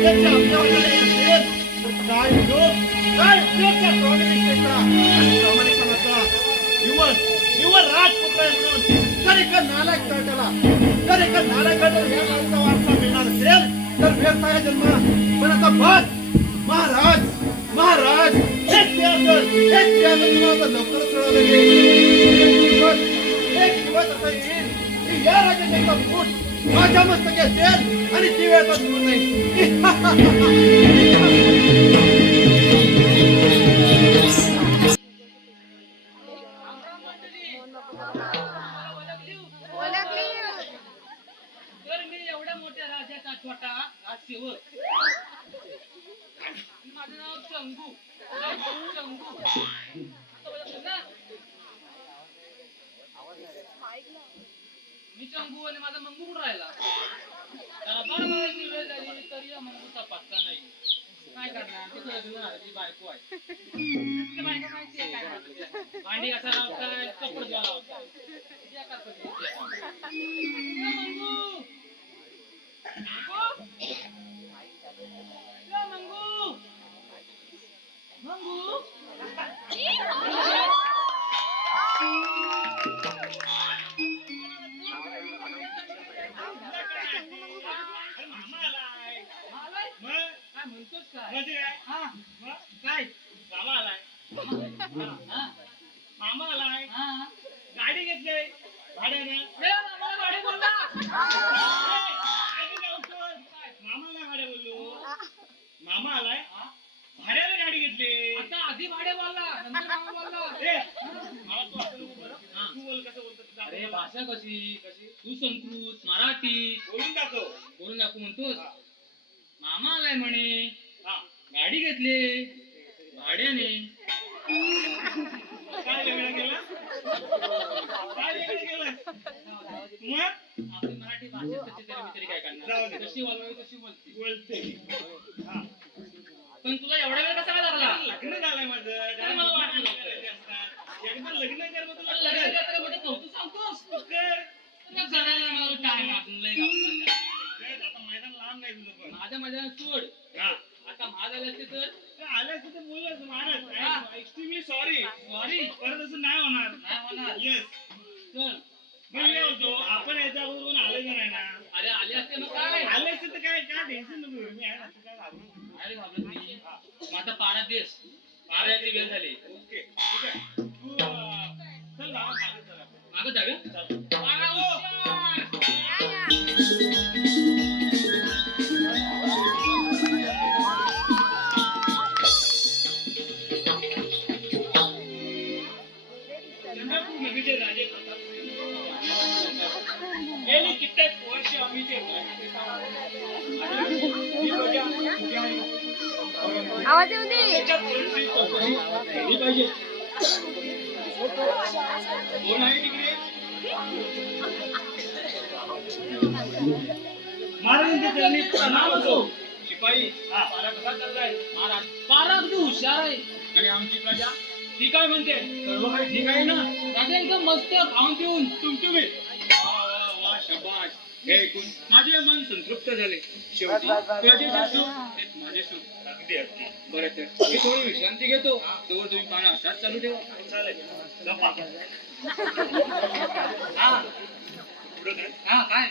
त्याच्या आपल्याकडे असेल तर काय उपयोग त्या प्रामाणिकतेचा आणि प्रामाणिकपणाचा युवन राजपुत्र आहे म्हणून जर एका नालायक त्याला जर एका नालायकाला या गाडीचा वारसा मिळणार असेल तर व्यवसाय जन्म पण आता बस महाराज महाराज हेच ते तुम्हाला लवकरच कळवलं एक दिवस असा येईल की या राजाचा फूट माझ्या मस्तकी असेल आणि ती वेळ दूर नाही. तर मी एवढ्या मोठ्या राजाचा छोटा राजसेवक माझं नाव चंगू चंगू मी चंगू आणि माझा मंगू कुठं राहिला वेळ झाली तरी या मंगूचा पत्ता नाही काय करणार ती बायको आहे बायको माहिती आहे काय भांडी कसा लावताय कपडे लावताय मंगू काय म्हणतोस काय मामा आलाय मामा आलाय गाडी घेतली भाड्यानं गाडी बोलला मामाला भाड्या बोललो मामा आलाय भाड्याला गाडी घेतली आता आधी भाडे बोलला नंतर मामा बोलला मला तू असं नको बरं तू बोल कसं बोलतो अरे भाषा कशी तू संस्कृत मराठी बोलून दाखव म्हणतोस मामा आलाय म्हणे गाडी घेतली भाड्याने काय वेगळं केलं मग आपली मराठी भाषा तरी काय करणार कशी बोलवावी कशी बोलते पण तुला एवढा वेळ कसा लागला लग्न झालंय माझं मला वाटलं एकदा लग्न कर मग तुला लग्न कौतुक सांगतोस मला टाइम अजून लय आता मैदान लांब नाही तुझं पण माझ्या मैदानात सोड आता महाग आले असते तर आले असते तर बोललोच महाराज एक्स्ट्रीमली सॉरी परत असं नाही होणार येस चल मी होतो आपण याच्या अगोदर कोण आले का नाही ना अरे आले असते मग काय आले असते तर काय टेन्शन नको मी आहे असं काय घाबरू अरे घाबरत नाही माझा पाडा देश पाड्याची वेळ झाली ओके ठीक आहे तू चल मागं जाऊया राजे गेली कित्येक वर्ष आम्ही ते आवाज येऊ दे पाहिजे कोण आहे तिकडे महाराजांच्या चरणी प्रणाम असो शिपाई पारा कसा चाललाय महाराज पारा अगदी हुशार आहे आणि आमची प्रजा ती काय म्हणते सर्व काही ठीक आहे ना राजा एकदम मस्त खाऊन पिऊन तुम्ही वा शाबास हे ऐकून माझे मन संतृप्त झाले शेवटी प्रजेचे सुख हेच माझे सुख अगदी अगदी बरं तर मी थोडी विश्रांती घेतो तोवर तुम्ही पारा असाच चालू ठेवा चालेल काय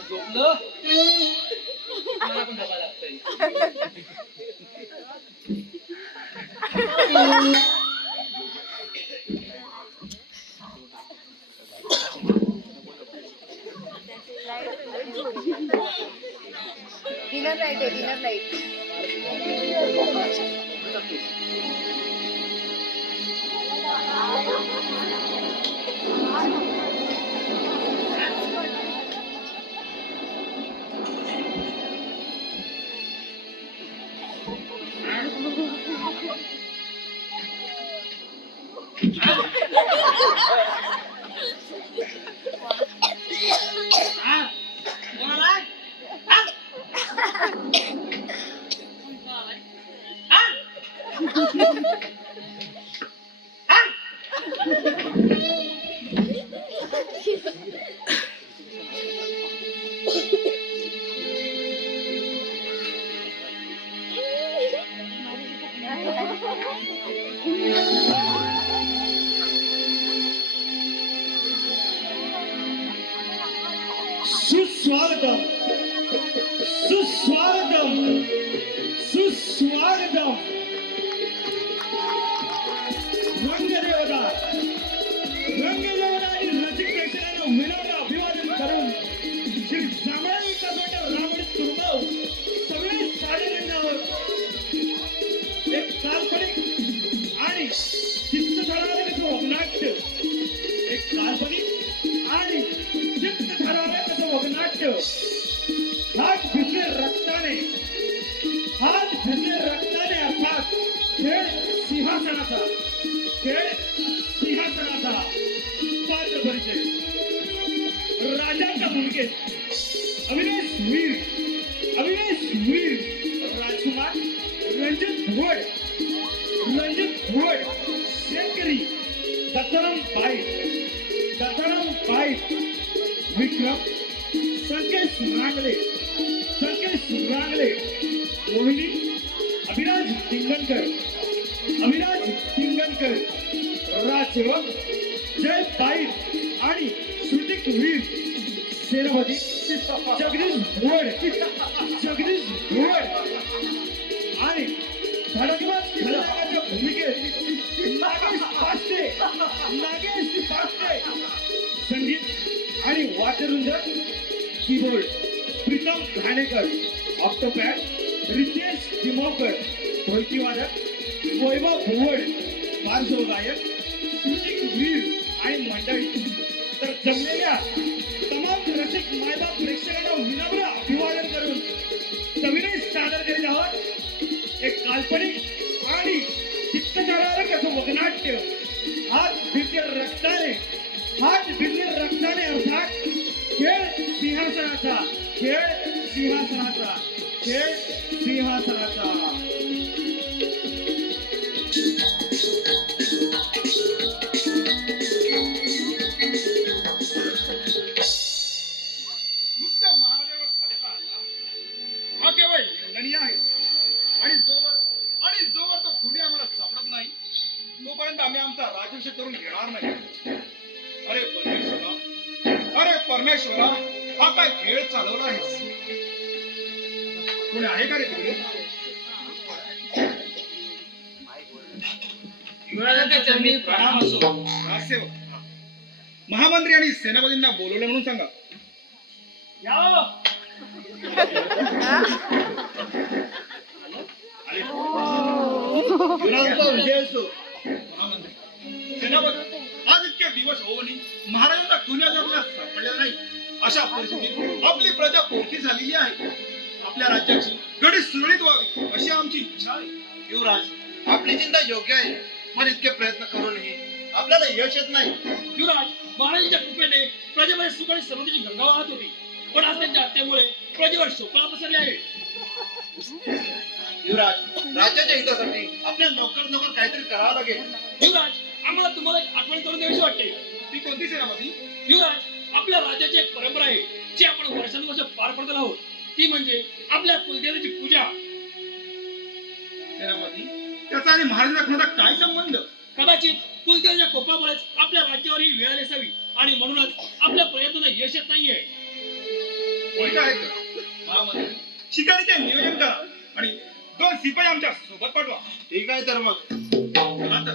झोपलं मला पण डबा लागतंय डिनर लाईट आहे डिनर लाईट दत्ताराम बाईट, विक्रम, संकेश रांगले, मोहिनी, अभिराज तिंगणकर, राजसेवक जय बाईट आणि श्रुतिक वीर सेनापती जगदीश भोवड आणि धडकबाज खलनायकाच्या भूमिकेत नागेश पास्ते, संगीत आणि वाद्यवृंद, कीबोर्ड प्रीतम घाणेकर, ऑक्टोपॅड रितेश दिमावकर, ढोलकी वादक वैभव भोवड, पार्श्वगायक श्रुतिक वीर आणि मंडळी. तर जमलेल्या तमाम रसिक मायबाप प्रेक्षकांना विनम्र अभिवादन करून सविनय सादर करीत आहोत एक काल्पनिक आणि चित्तचारारक असं वगनाट्य. हात भिडले रक्ताने अर्थात खेळ सिंहासनाचा. युद्ध महाराजांवर झालेला हल्ला हा केवळ निंदनीय आहे आणि जोवर तो खुनी आम्हाला सापडत नाही तोपर्यंत आम्ही आमचा राज्याभिषेक करून घेणार नाही. अरे परमेश्वरा हा काय खेळ चालवला आहे? कोणी आहे का रे तिकडे? युवराजांच्या चरणी प्रणाम असो. राजसेवक, महामंत्री आणि सेनापतींना बोलवलं म्हणून सांगा. विजय असो. महामंत्री, सेनापती, आज इतके दिवस होऊनही महाराजांचा खुनी आपल्याला सापडलेला नाही. अशा परिस्थितीत आपली प्रजा पोटी झालेली आहे. आपल्या राज्याची गडी सुरळीत व्हावी अशी आमची इच्छा आहे. युवराज, आपली चिंता योग्य आहे, पण इतके प्रयत्न करूनही आपल्याला यश येत नाही. युवराज, महाराजांच्या कृपेने प्रजेमध्ये सुख आणि समृद्धीची गंगा वाहत होती, पण आज त्यांच्या हत्येमुळे प्रजेवर शोकळा पसरले आहे. युवराज, राज्याच्या हितासाठी आपल्याला लवकर काहीतरी करावं लागेल. युवराज, आम्हाला तुम्हाला एक आठवण करून द्यावीशी वाटते. ती कोणती सेनापती? युवराज, आपल्या राज्याची एक परंपरा आहे जी आपण वर्षानुवर्ष पार पडत आहोत. ती म्हणजे आपल्या कुलदेवतेची पूजा. सेनापती, त्याचा आणि महाराजांचा खुनाचा काय संबंध? कदाचित कुलदेवतेच्या कोपामुळेच आपल्या राज्यावर ही वेळ आली असावी आणि म्हणूनच आपल्या प्रयत्नाला यश येत नाहीये. कोणी काय ऐकलं? महामंत्री, शिकारीचे नियोजन करा आणि 2 शिपाई आमच्या सोबत पाठवा. ठीक आहे तर मग. चला तर.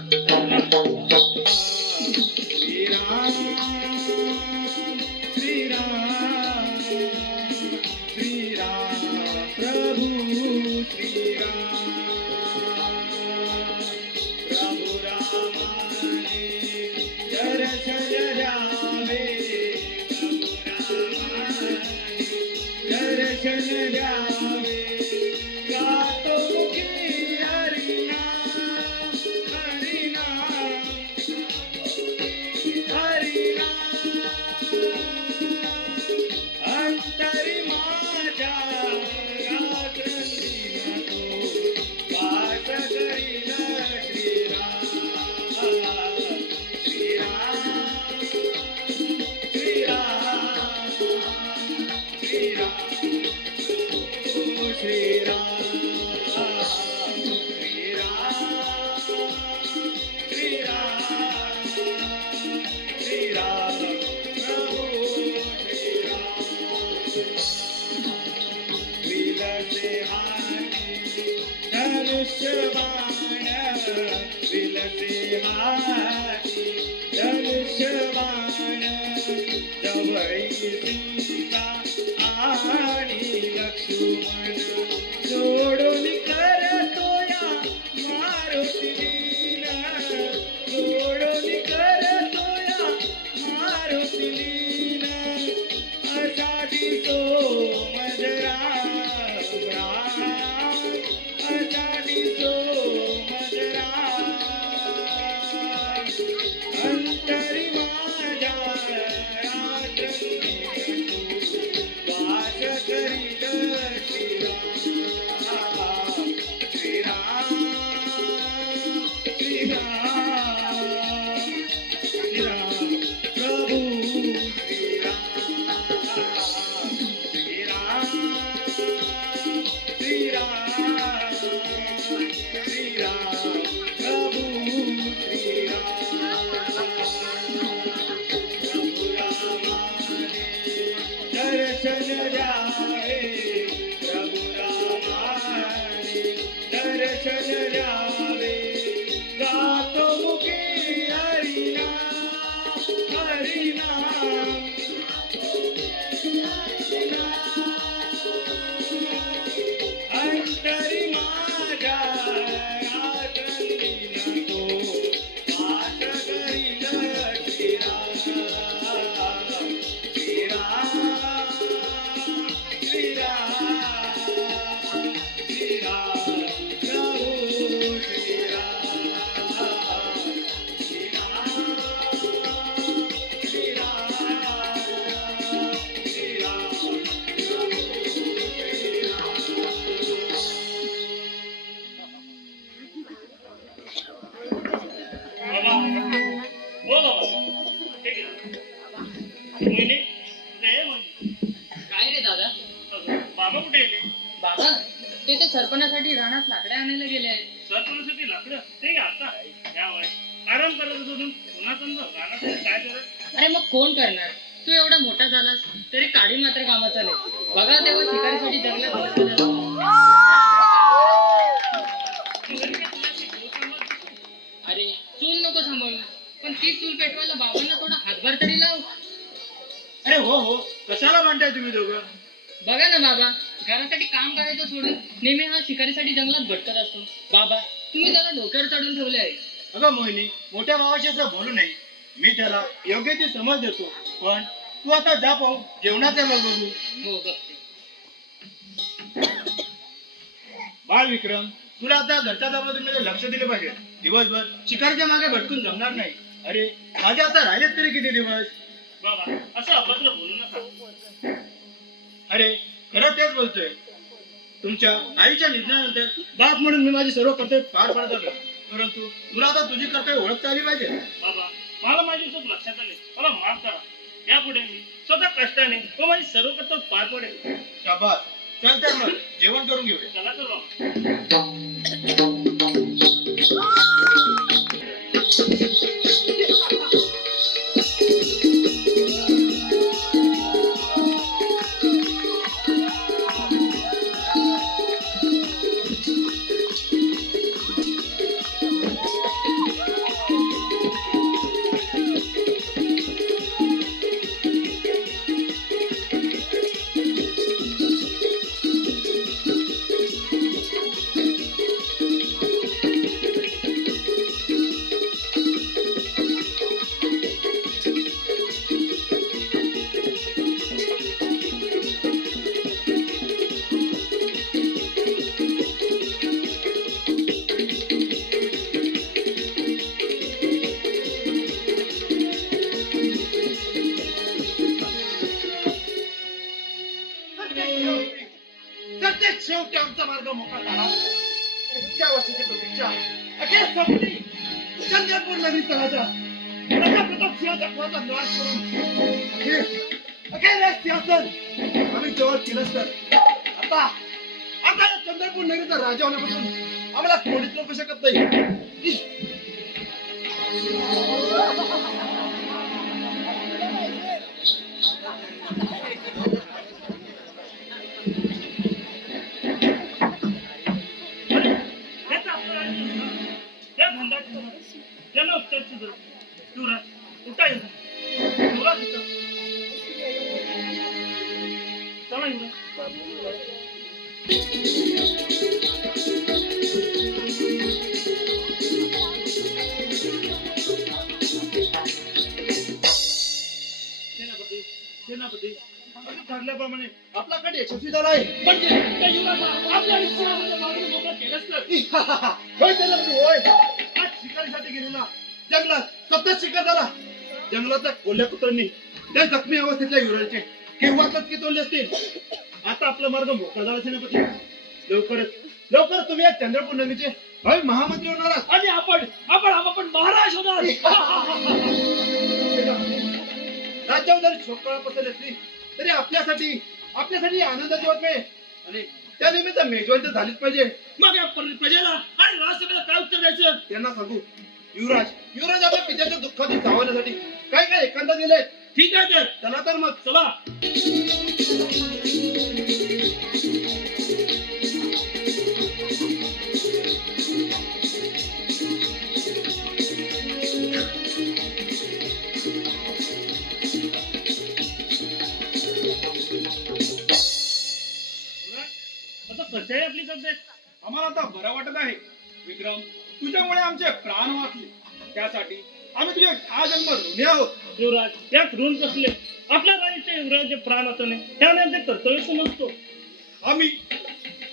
काय रे दादा? बाबा कुठे गेले? बाबा ते तर सरपणासाठी रानात लाकड्या आणायला गेले आहेत. सरपणासाठी लाकडं ते घ्या आता या वय आराम करायचं सोडून पुन्हा समजा रानात काय करत. अरे मग कोण करणार? तू एवढा मोठा झालास तरी काडी मात्र कामाचा नाही. बघा तेव्हा शिकारीसाठी जंगलात बसलेला. अरे चूल नको सांभाळू, पण ती चूल पेटवायला बाबांना थोडा हातभार तरी लाव. अरे हो हो कशाला म्हणताय तुम्ही दोघं? बघा ना बाबा, घरासाठी काम करायचं सोडून नेहमी हा शिकारीसाठी जंगलात भटकत असतो. बाबा तुम्ही त्याला डोक्यावर चढून ठेवले आहे. अगं मोहिनी, मोठ्या भावाशी असं बोलू नये. मी त्याला योग्य ती समज देतो, पण तू आता जा पाहू जेवणाचा वेळ बघू. हो बघते. बाळ विक्रम, तुला आता घरच्या जबाबदारीमध्ये लक्ष दिले पाहिजे. दिवसभर शिकारीच्या मागे भटकून जमणार नाही. अरे माझे आता राहिलेत तरी किती दिवस? बाबा असं अभद्र बोलू नका. अरे खरं तेच बोलतोय. तुमच्या आईच्या निधनानंतर बाप म्हणून मी माझी सर्व कर्तव्य पार पाडत आलो, परंतु तुला आता तुझी कर्तव्य ओळखता आली पाहिजे. बाबा मला माझी चूक लक्षात आली, मला माफ करा. यापुढे मी स्वतः कष्टाने व माझी सर्व कर्तव्य पार पडेल. शाबास, चल तर मग जेवण करून घेऊया. चला तर बाबा. प्रत्येक शेवटी आमचा मार्ग मोकळा झाला. इतक्या वर्षाची प्रतीक्षा अखेर संपली. चंद्रपूर नगरीचा राजा प्रताप सिंहाच्या कुळाचा नाश करून अखेर हे सिंहासन आम्ही जवळ केलंच तर आता आता या चंद्रपूर नगरीचा राजा होण्यापासून आम्हाला कोणीच रोखू शकत नाही. ठरल्याप्रमाणे आपला कट यशस्वी झाला आहे. म्हणजे त्या युवराजा आपल्या सिंहासनाच्या मागणी मोकळं केलंच तर. होय सेनापती होय. आज शिकारीसाठी गेलेला जंगलात सतत शिकार झाला. जंगलातल्या कोल्ह्या कुत्र्यांनी त्या जखमी अवस्थेतल्या युवराजाचे केव्हाच की तोडले असतील. आता आपला मार्ग मोकळा झाला सेनापती. लवकरच तुम्ही या चंद्रपूर नगरीचे भव्य महामंत्री होणार आहात आणि आपण महाराज होणार. राज्यावर जरी शोककळा पसरली असली तरी आपल्यासाठी आनंदाची बातमी आहे. आणि त्या निमित्त मेजवानी तर झालीच पाहिजे. मग या प्रजेला आणि राष्ट्रपतीला काय उत्तर द्यायचं? त्यांना सांगू, युवराज आपल्या पित्याच्या दुःखातून सावरण्यासाठी काय काय एकांत दिले. ठीक आहे तर चला तर मग. चला. आता कशी आहे आपली तब्येत? आम्हाला आता बरं वाटत आहे विक्रम. तुझ्यामुळे आमचे प्राण वाचले, त्यासाठी आम्ही तुझे हा जन्म ऋणी आहोत. युवराज, यात ऋण कसले? आपल्या राणीचे युवराजचे प्राण वाचवणे त्याने आमचे कर्तव्य समजतो. आम्ही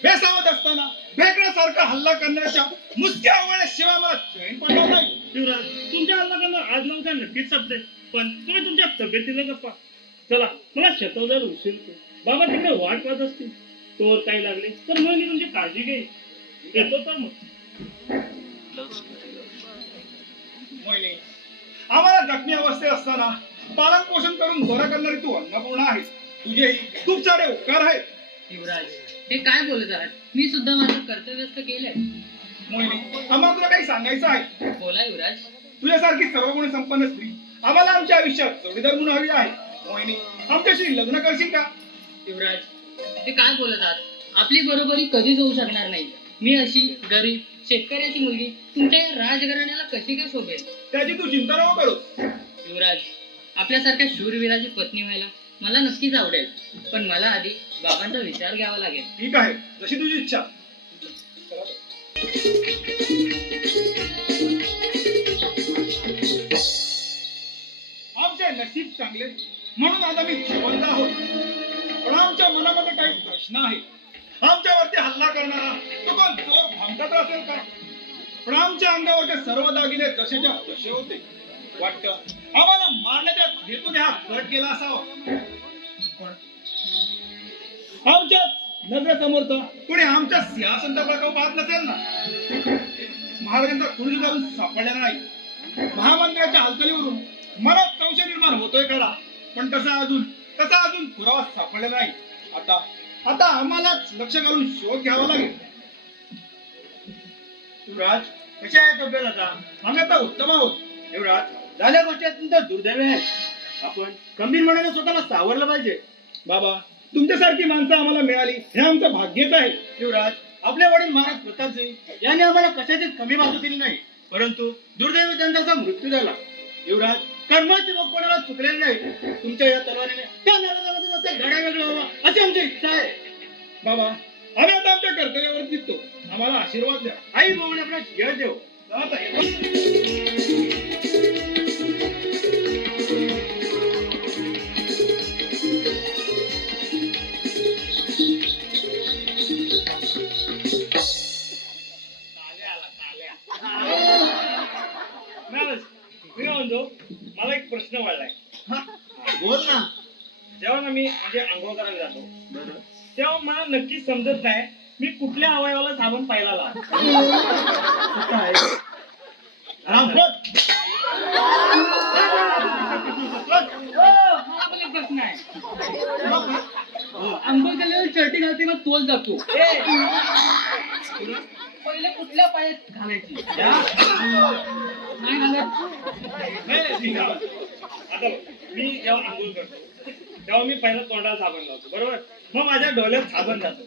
बेसावत असताना भेकण्यासारखा हल्ला करण्याच्या मुसक्या आव्हानाशिवाय मला चैन पडणार नाही. युवराज, तुमच्या हल्ला आज ना उद्या नक्कीच संपते, पण तुम्ही तुमच्या तब्येतीला गप्पा. चला, मला शेतावर उशीर होतो. बाबा तिकडे वाट पाहत असतील. तोवर काही लागले तर मी तुमची काळजी घेईन. येतो तर मग. मोहिनी, आम्हाला जखमी अवस्थेत असताना पालन पोषण करून बरं करणारी तू अन्नपूर्णा आहेस. तुझेही खूप सारे उपकार आहेत. युवराज, हे काय बोलत आहात? मी सुद्धा माझं कर्तव्यस्थ केलंय. मोहिनी, आम्हाला तुला काही सांगायचं आहे. बोला युवराज. तुझ्यासारखी सर्वगुण संपन्न स्त्री आम्हाला आमच्या आयुष्यात जोडीदार म्हणून हवी आहे. मोहिनी, आमच्याशी लग्न करशील का? युवराज, ते काय बोलत आहात? आपली बरोबरी कधीच होऊ शकणार नाही. मी अशी गरीब शेतकऱ्याची मुलगी तुमच्या या राजघराण्याला कशी काय शोभेल? त्याची तू चिंता नको करू. युवराज, आपल्यासारख्या शूरवीराची पत्नी व्हायला मला नक्कीच आवडेल, पण मला आधी बाबांचा विचार घ्यावा लागेल. ठीक आहे, जशी तुझी इच्छा. आमचे नशीब चांगले म्हणून आज आम्ही जिवंत आहोत, पण आमच्या मनामध्ये काही प्रश्न आहे. आमच्यावरती हल्ला करणारा तो कोण चोर भामटात असेल का? पण आमच्या अंगावरचे सर्व दागिने जसेच्या तसे होते. वाटतं आम्हाला मारण्याच्या हेतूने हा कट केला असावा. पण आमच्या नजरेसमोरचा कुणी आमच्या सिंहासनाकडे पाहत नसेल ना. महाराजांचा खुर्ज धरून सापडलेला नाही. महामंत्र्याच्या हालचालीवरून मनात संशय निर्माण होतोय खरा, पण तसा अजून पुरावा सापडलेला नाही. आता आम्हालाच लक्ष घालून शोध घ्यावा लागेल. युवराज, कशा आहे तब्येत आता? आम्ही आता उत्तम आहोत. युवराज, झाल्या गोष्टी अत्यंत दुर्दैवी आहे. आपण गंभीर मनाने स्वतःला सावरलं पाहिजे. बाबा, तुमच्यासारखी माणसं आम्हाला मिळाली हे आमचं भाग्यच आहे. युवराज, आपले वडील महाराज प्रतापसिंह यांनी आम्हाला कशाचीच कमी बाजू दिली नाही, परंतु दुर्दैवी त्यांचा मृत्यू झाला. युवराज, कर्माची मग कोणाला चुकलेले नाही. तुमच्या या तलवारीने त्या नरकामधून ते घड्या वेगळं व्हावं अशी आमची इच्छा आहे. बाबा, आम्ही आता आमच्या कर्तव्यावर दिसतो. आम्हाला आशीर्वाद द्या. आई बाबाने आपल्याला यश देव. आता येतो. मी काय म्हणतो, मला एक प्रश्न वाढलाय. बोल ना. जेव्हा ना मी म्हणजे आंघोळ करायला जातो तेव्हा मला नक्की समजत नाही मी कुठल्या अवयवाला साबण पाहिला लावला. मला पण एक प्रश्न आहे. अंघोळ केल्यावर शर्टी घालते मग तोच जातो. पहिले कुठल्या पायात घालायची? नाही घालत. आता मी जेव्हा आंघोळ करतो तेव्हा मी पहिला तोंडाला साबण लावतो, बरोबर. मग माझ्या डोळ्यात साबण जातो,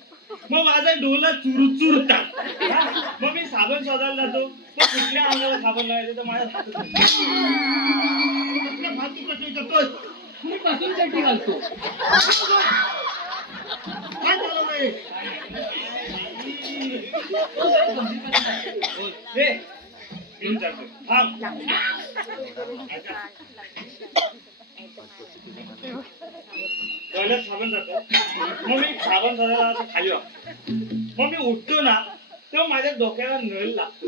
मग माझा डोला चुरचुरतात. मग मी साबण शोधायला जातो, मग कुठल्या अंगाला साबण लावायचं तर माझ्या हातात करतोय. मी पासून शर्टी घालतो. काय झालं नाही? मी विचारतो. हा डोळ्यात साबण जातं, मग मी साबण शोधायला असं खाली वागतो. मग मी उठतो ना तेव्हा माझ्या डोक्याला नळ लागतो.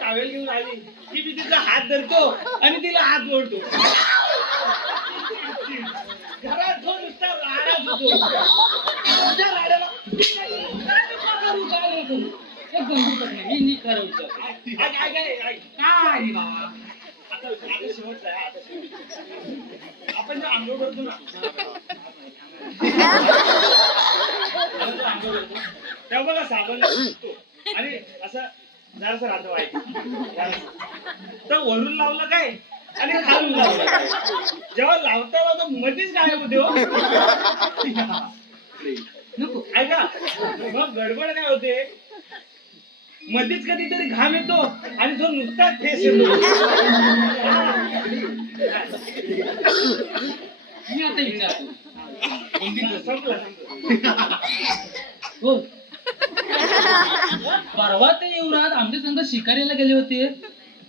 टावेल घेऊन आली की मी तिचा हात धरतो आणि तिला हात जोडतो. घरात जो नुसता राडाच होतो. माझ्या राड्याला मी नीट ठरवतो. काय बाबा, आता शेवटचा आहे, आता शेवटचा. आपण जे आंघोळ करतो ना मला तो आंघोळ करतो तेव्हा बघा साबण लागतो आणि असं जरासं राहतं व्हायचं तर वरून लावलं काय आणि खालून लावलं काय जेव्हा लावता लावता मध्येच गायब होते हो नको ऐका मग गडबड काय होते मध्येच कधीतरी घाम येतो आणि जो नुसता ठेस येतो मी आता विचारतो संपलं हो परवा ते युवराज आमच्या संघ शिकारीला गेले होते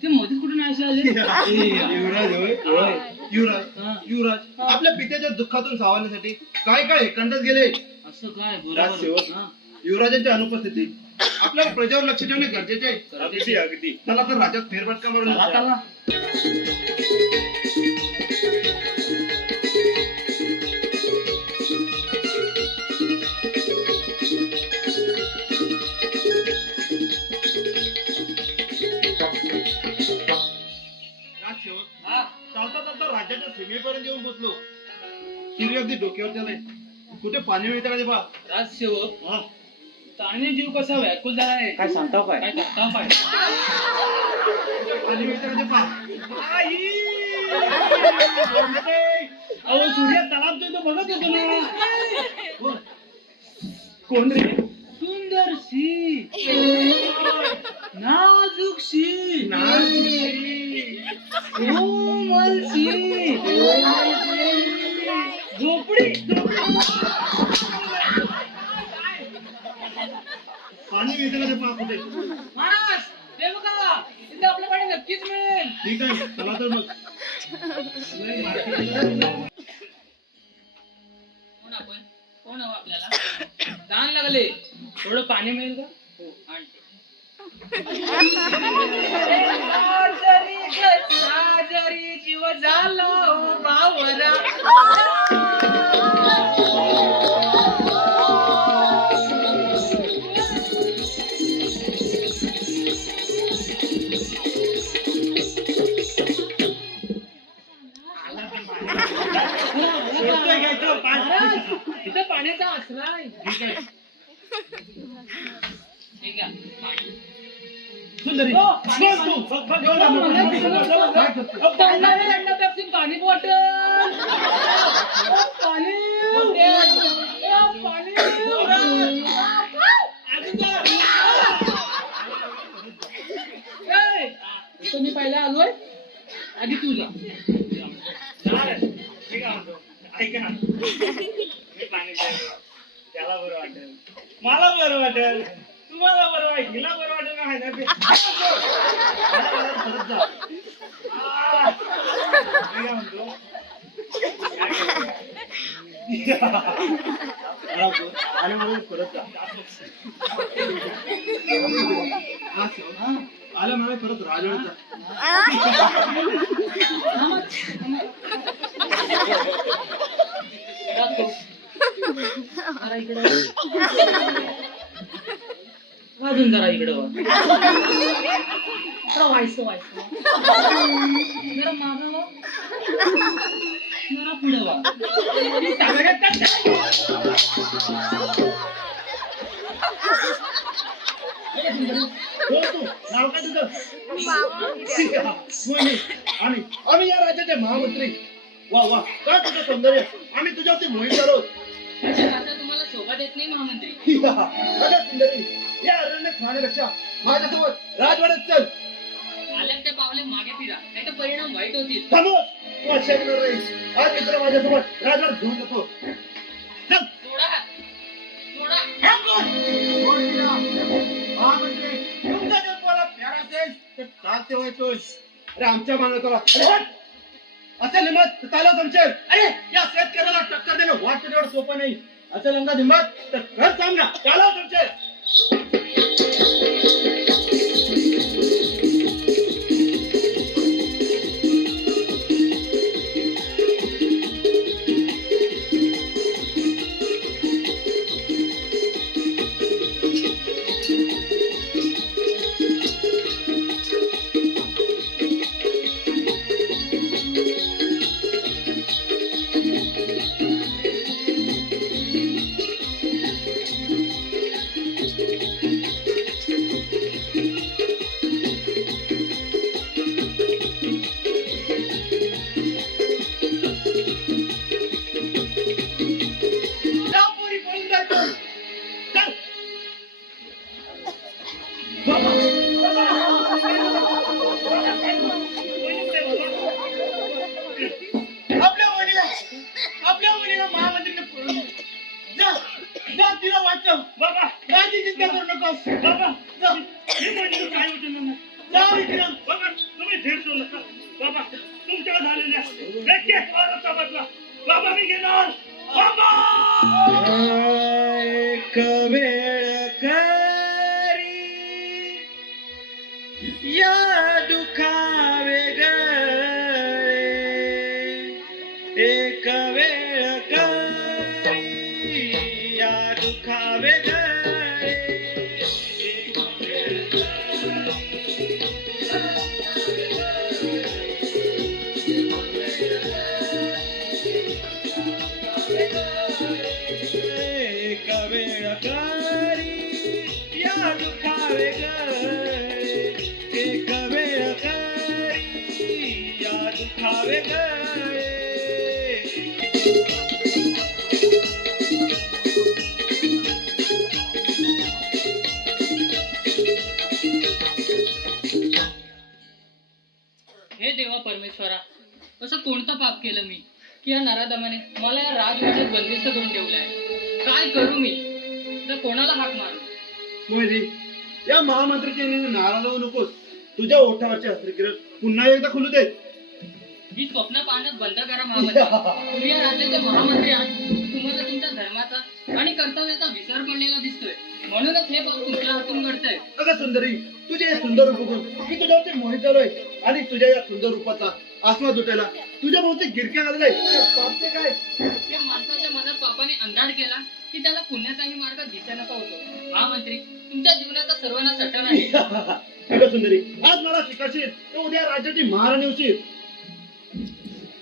ते मध्येच कुठून असे आले युवराज होय युवराज हा. युवराज आपल्या पित्याच्या दुःखातून सावरण्यासाठी काय काय एकांतच गेले असं काय राजसेवक. बरोबर हा. युवराजांच्या अनुपस्थितीत आपल्याला प्रजेवर लक्ष ठेवणे गरजेचे आहे अगदी अगदी चला तर राज्यात फेरफटका मारून चला, येऊया. चला. राजसेवक हा. चालता चालता राज्याच्या सीमेपर्यंत येऊन पोहोचलो शिरी अगदी डोक्यावर झालंय कुठे पाणी मिळतं का ते पहा राजसेवक हा. ताणे जीव कसा व्याकुल झाला आहे काय सांगताव काय काय करता काय पाणी मिळतं का ते पहा अहो सूर्य तलाब तो बघत होतो ना कोण रे सुंदरशी नाजूकशी कोमलशी झोपडी पाणी मिळतं का ते पहा कुठे महाराज ते बघा इथे आपल्याकडे नक्कीच मिळेल ठीक आहे चला तर मग कोण आपण कोण हवं आपल्याला ताण लागले थोडं पाणी मिळेल का हो आणते साजरी जीव झाला बावरा सोडतोय काय तो? इथं पाण्याचा आसरा आहे ठीक आहे ठीक आहे पाणी. सुंदरी हो, बस तू. बस, एवढं काय करतोय? पाणी बॉटल पाणी पाणी मी पहिला आलोय आधी तू जा चालेल. मी काय म्हणतो, ऐका ना. मी पाणी प्यायलो. त्याला बरं वाटेल मला बरं वाटेल तुम्हाला बरं वाटेल हिला बरं वाटेल का माहिती नाही. परत जा. मी काय म्हणतो आणि म्हणून परत जा हा, सेवक. आलं मला परत राजवाड्यात जा. जरा इकडे अजून जरा इकडे जरा व्हायचं जरा मागं वा. जरा पुढे वा हो तू नाव काय तुझं मोहिनी. आम्ही या राज्याचे महामंत्री वा वा काय तुझं सौंदर्य आम्ही तुझ्यावरती मोहीम झालो आता तुम्हाला शोभा देत नाही महामंत्री अगं सुंदरी या अरण्यात राहण्यापेक्षा माझ्यासोबत राजवाड्यात चल आल्यात त्या पावले मागे फिरा नाही तर परिणाम वाईट होतील थांबवस तू अशा करणार नाहीस आज मित्र माझ्यासोबत राजवाड्यात घेऊन जातो चल सोडा सोडा महामंत्री तुमचा जर तुम्हाला प्यार असेल तर चालते होय तू अरे आमच्या मानवताला असेल हिंमत चालव जमशेल अरे या शेतकऱ्याला टक्कर देणं वाटतं तेवढं सोपं नाही असेल अंगात हिंमत तर घर सामना चालव जमशेल बाबा माझी चिंता करू नकोस. बाबा जा. हे म्हणजे काय होतं ना जा विक्रम. बाबा तुम्ही धीर सोडू नका बाबा तुमच्या झालेल्या एक वाराचा बदला बाबा मी घेणार बाबा एक वेळ करी या दुखावे गळे, एक वेळ करी या दुखावे गळे, एक वेळ एक वेळ करी या दुखावे गळे, एक वेळ करी या दुखावे गळे. हे देवा परमेश्वरा, असं कोणतं पाप केलं मी की या नराधमाने मला या राजवाड्यात बंदिस्त करून ठेवलंय? काय करू मी? तर कोणाला हाक मारू? मोहिनी, या महामंत्र्याच्या नाराज होऊ नकोस. तुझ्या ओठावरचे हस्तकिरण पुन्हा एकदा खुलू दे. ही स्वप्न पाहणं बंद करा महामंत्री. तुम्ही या राज्याचे महामंत्री आहात. तुम्हाला तुमच्या धर्माचा आणि कर्तव्याचा विसर पडलेला दिसतोय. म्हणूनच हे पाप तुमच्या हातून घडतंय. अगं सुंदरी, तुझे हे सुंदर रूप बघून मी तुझ्यावरती मोहित झालोय आणि तुझ्या या सुंदर रूपाचा आस्वाद उठायला तुझ्या भोवती गिरक्या घाललाय. पापचे काय? या माणसाच्या मनात पापाने अंधार केला की त्याला पुण्याचाही मार्ग दिसेनासा होतो. महामंत्री, तुमच्या जीवनाचा सर्वांना सटन आहे. अगं सुंदरी, आज मला शिकाशील तर उद्या राज्याची महाराणी होशील.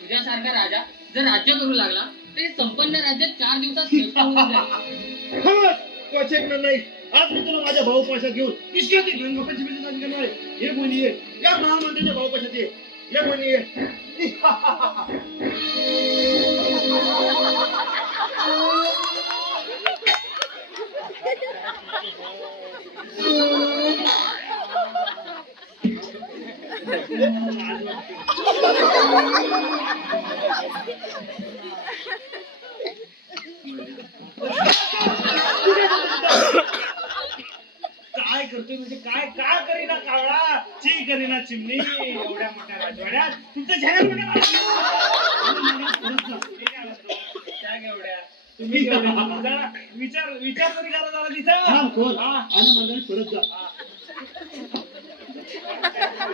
तुझ्यासारखा राजा जर राज्य करू लागला तर हे संपन्न राज्य 4 दिवसात श्रेष्ठ होऊन जाईल. हा, तू ऐकणार नाही. आज मी तुला माझ्या भाऊ पाशात घेऊन निश्चित रंगपंचमीची साजरी करणार आहे. हे बोली आहे या महामंत्र्याच्या भाऊ पाशात ये. या बोली आहे. काय करतोय म्हणजे काय काय करीना कावळा ची करीना चिमणी एवढ्या मोठ्या राजवाड्यात तुमचं झेल एवढ्या तुम्ही जरा विचार विचार तरी करा जरा थांब, खोल. तिथं हा. आणि मार्गाने परत जा.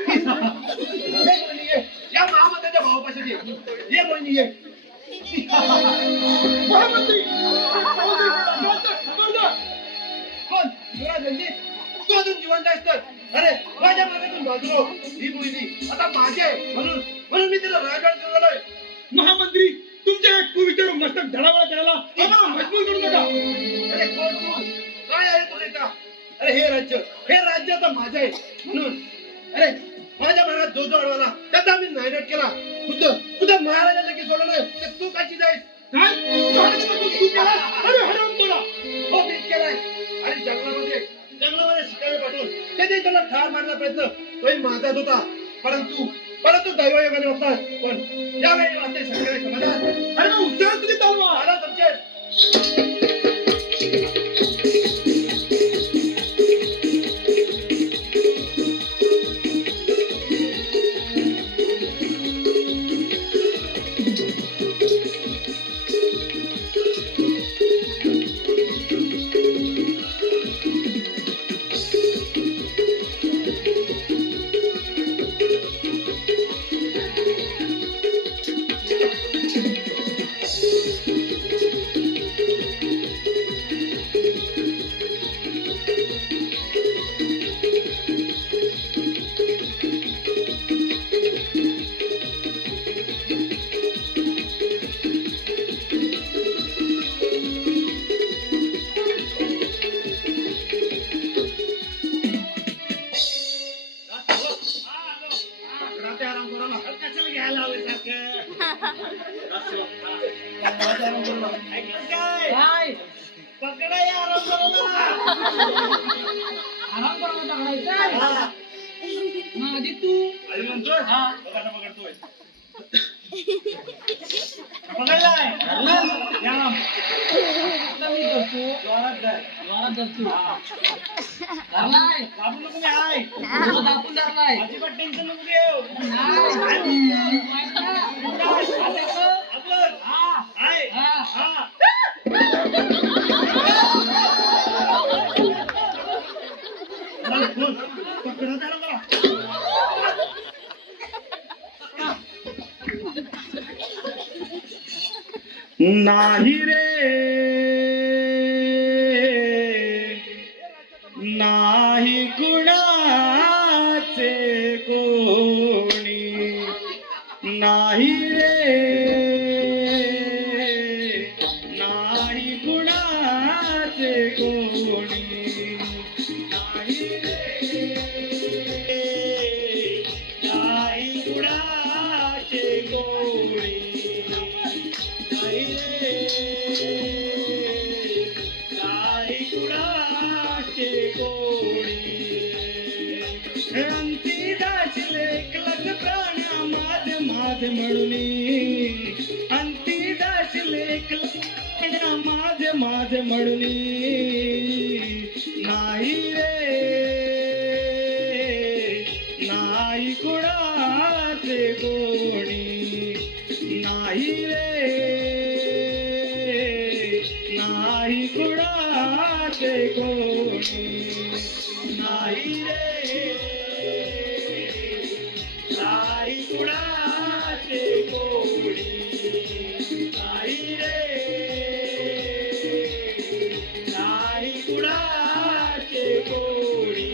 ये बोली ये. या महामंत्र्याच्या भाऊ पाशात ये. ये बोली ये. महामंत्री, कोण? युवराज रणजित, तू अजून जिवंत आहेस तर? अरे माझ्या मागातून बाजूला ही मुलगी आता माझी आहे म्हणून म्हणून मी तिला राजवाड करून आलोय. महामंत्री तुमच्या एक विचारून मस्तक धडावडा करायला आम्हाला मजबूर करू नका. अरे कोण तू? काय आहे तुझे का? अरे हे राज्य आता माझं आहे म्हणून. अरे माझ्या मनात जो जो अडवला त्याचा मी नायनाट केला. खुद्द महाराजाला की सोडलं नाही तर तू कशी जाईस? काय महाराजांना तू केला? अरे हरवून तुला हो मीच केलाय. आणि जंगलामध्ये शिकावे पाठवून त्याने त्याला ठार मारण्याचा प्रयत्न तोही माझाच होता. परंतु दैवयोगाने होता. पण यावेळी वाचते सगळे समाधान. अरे मग उत्तर तुझी तालवा आला समजेल. कशाला घ्यायला हवे काय पकडा या आराम करायला टाकायचा. मग आधी तू म्हणतोय पकडतोय पकडलाय या आता मी करतो जोरात धर. जोरात धरतो धरलाय बाबू नको मी आहे तुला दाखवून धरलाय अजिबात टेन्शन नको घेऊ नाही. अजून हा आहे हा हा बोल पकडा त्याला मला नाही रे नाही कुणाचे कोणी नाही रे नाही कुणाचे कोणी नाही रे नाही कुणाचे कोणी नाही रे नाही कुणाचे कोणी अंती दाचले कलक प्राणा माझ माझ म्हणून अंती दाचले कलक प्राणा माझ माझ म्हणून नाही रे नाही कुणाचे कोणी नाही रे नाही कुणाचे कोणी नाही रे नाही कुणाचे कोणी नाही रे नाही कुणाचे कोणी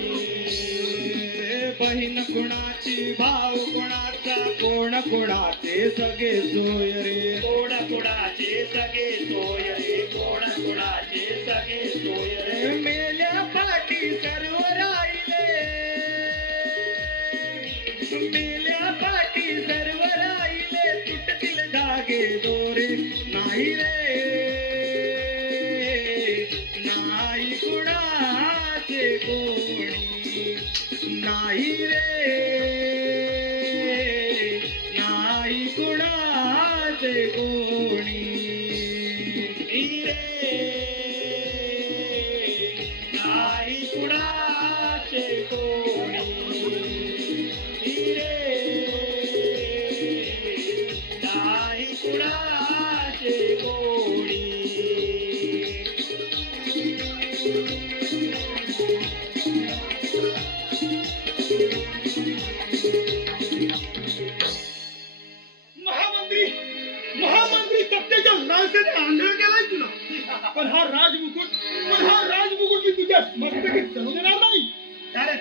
बहीण कुणाची भाऊ कुणाचा कोण कुणाचे सगळे सोय रे कोण कुणाचे सगळे सोय रे कोण कुणाचे सगळे सोय रे मेल्या पाठी सर्व राहिले मेल्या पाठी सर्व राहिले तुटतील धागे दोरे नाही रे नाही कुणाचे कोणी नाही रे नाही कुणाचे कोणी रे नाही कुणाचे कोणी रे नाही कुणाचे कोणी महामंत्री महामंत्री सत्तेच्या लालसेने आंधळ केलाय तुला पण हा राजमुकुट मी तुझ्या मस्तकी चढू देणार नाही. अरे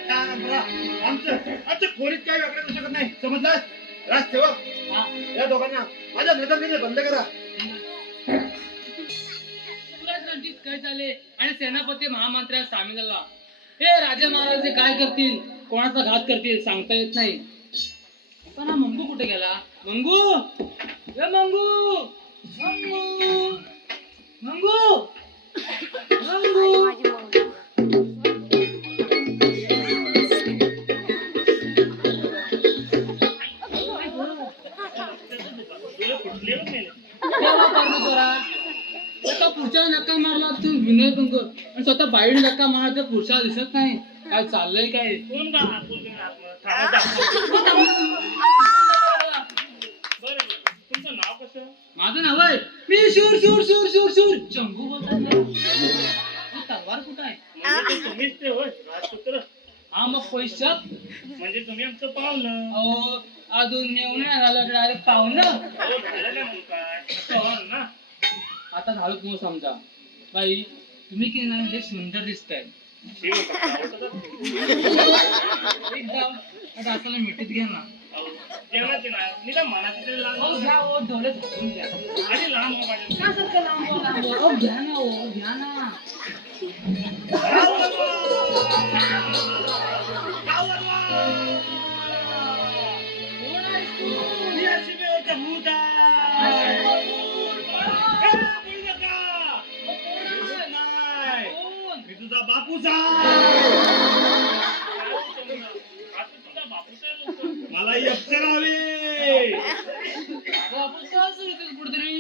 आमचं खोलीत काही वाकडं करू शकत नाही समजलास राजसेवक या दोघांना माझ्या नेत्याने बंद करा तुलाच रणजित काय झाले आणि सेनापती महामंत्र्यात सामील झाला हे राजा महाराजे काय करतील कोणाचा घात करतील सांगता येत नाही पण हा मंगू कुठे गेला मंगू ए मंगू मंगू मंगू मंगू माझी मौली. तेव्हा परमेश्वरा एका पुरुषाला धक्का मारला तू विनय भंग आणि स्वतः बाईने धक्का मारला तर पुरुषाला दिसत नाही काय चाललंय काय कोण का बरं तुमचं नाव कसं माझं नाव आहे मी शूर शूर शूर शूर शूर चंगू बोलतात ना तू तलवार कुठं आहे म्हणजे ते तुम्हीच ते होय राजपुत्र हा मग पैशात म्हणजे तुम्ही आमचं पाहुणं अहो अजून नेऊ नाही झालं डायरेक्ट पाहुणं हो झालं नाही म्हणून काय असं होणार ना आता झालं तुम्ही समजा बाई तुम्ही की नाही हे सुंदर दिसताय शिव होता. एकदम आता असं मिठीत घ्या ना अहो, जेवणाचे नाही निदा मनाचे तरी हो लांब घ्या हो डोळे झाकून घ्या आणि लांब हो माझ्या का सारखं लांब हो, लांब हो? हो घ्या ना हो घ्या ना कोण आहेस तू? मी अशी बेवचा भूत आहे. ए, बोलू नका. नाही. मी तुझा बापूच आहे. आता तुझा बापूच आहे लोकं. मला ही अप्सरा हवी. अगं आपण सहज सुरू होतील कुठेतरी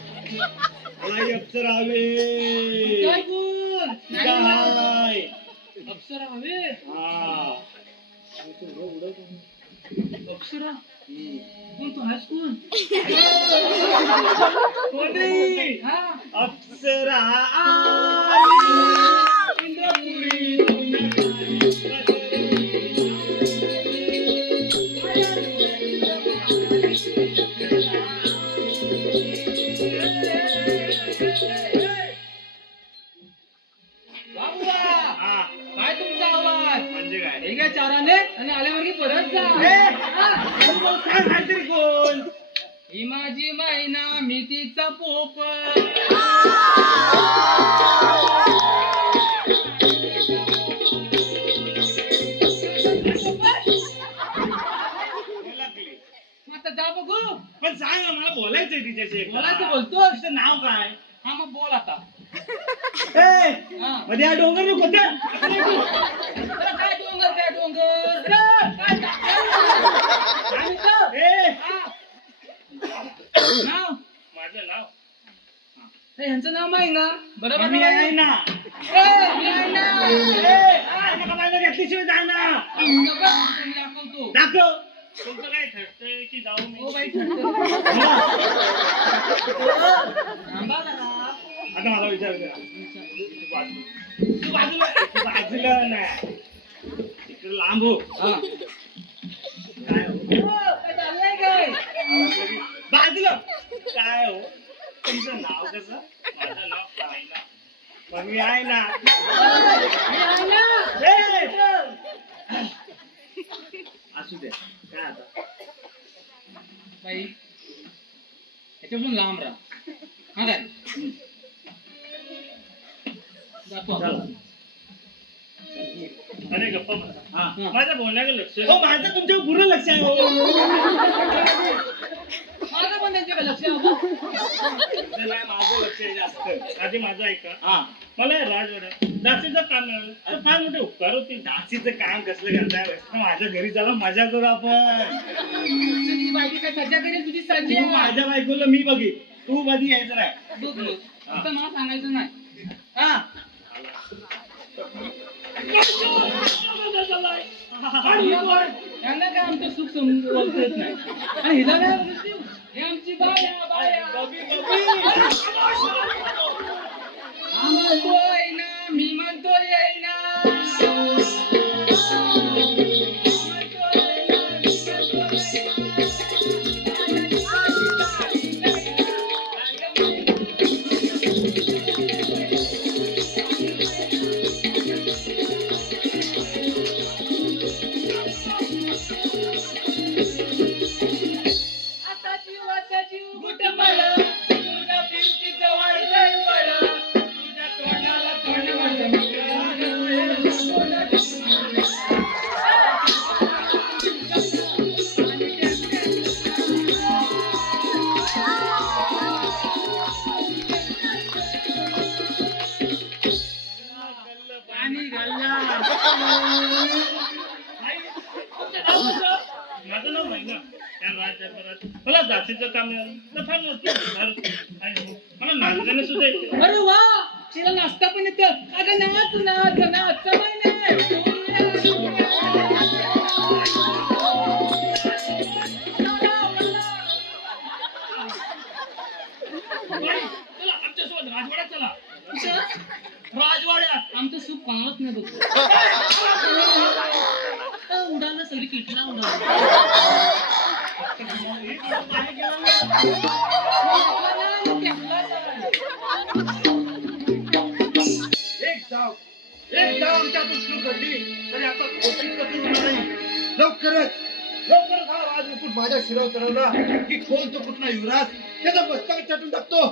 हाय अप्सरा हवे. काय कोण हाय. अप्सरा हवे हा. अप्सरा कोण तू आहेस कोण कोण रे? हा अप्सरा आई. इंद्रपुरी बाबूआ हा. काय तुमचा आवाज म्हणजे काय? हे काय चाराने आणि आल्यावर परत जा काय काहीतरी कोण? ही माझी मैना मी तिचा पोप लागली. आता जा बघू पण सांग ना, मला बोलायचंय तिच्याशी एकदा. बोलायचं बोलतो तिचं नाव काय? हा मग बोल आता ए, हा मध्ये हा डोंगर नको होत्या. अरे काय डोंगर अरे, काय सांगितलं? ए, हा. नाव माझं नाव हे ह्यांचं नाव माही ना बरोबर मी आहे ना. मी आहे ना आहे ना का माझं घेतल्याशिवाय जाय ना. मी दाखवतो दाखव. तुमचं काय ठरतंय की जाऊ मी? हो बाई ठरतं. बोला. थांबा जरा. आता मला विचार करा. तू बाजूला नाही. इकडे लांब हो. हा. काय हो? काय चाललंय काय बाजूला काय हो? तुमचं नाव कसं? माझं नाव काय ना? पण मी आहे ना. मी आहे ना ए! असू दे. काय आता? बाई ह्याच्यापासून लांब राहा हा काय जातो आता. चला. अरे गप्पा मारा. हा. माझ्या बोलण्याकडे लक्ष हो. माझं तुमच्यावर पूर्ण लक्ष आहे हो. माझं पण त्यांच्याकडे लक्ष आहे बाबा. तुमचं नाही, माझं लक्ष आहे जास्त. आधी माझं ऐका. हा मला हे राजवाड्यात दासीचं काम मिळालं. अरे फार मोठे उपकार होते. दासीचं काम कसलं करताय? माझ्या घरी चला, मजा करू आपण. तुझी बायको काय सज्जा करेल तुझी सज्जी तू माझ्या बायकोला मी बघीन. तू कधी यायचं नाही. बघ तुझं नाव सांगायचं नाही हा यांना काय आमचं सुख समजून बोलता येत नाही आणि हिला काय बोलते? हे आमची बाया बाया हा म्हणतोय ना मी म्हणतोय येईना आता जीव गुट मला तुझ्या भिंतीचं वाढलंय मला तुझ्या तोंडाला तोंड पाणी घालला माझं नाव नाही ना. त्या राजदरबारात मला दासीचं काम मिळालं. तर फार मोठी उपकार होते. आणि मला नाचगाणं सुद्धा येते. अरे वा तिला नाचता पण येतं अगं नाच नाच नाच चला आमच्यासोबत राजवाड्यात चला. राजवाड्यात आमचं सुख कोणालाच नाही बघ उडाला सगळी किटला उडाला एक डाव आमच्या हातून सुरू घडली तरी आता कोणतीच कसर होणार नाही. लवकरच हा राजमुकुट माझ्या शिरावर चढवला की कोण तो कुठला युवराज त्याचा मस्तक चाटून टाकतो.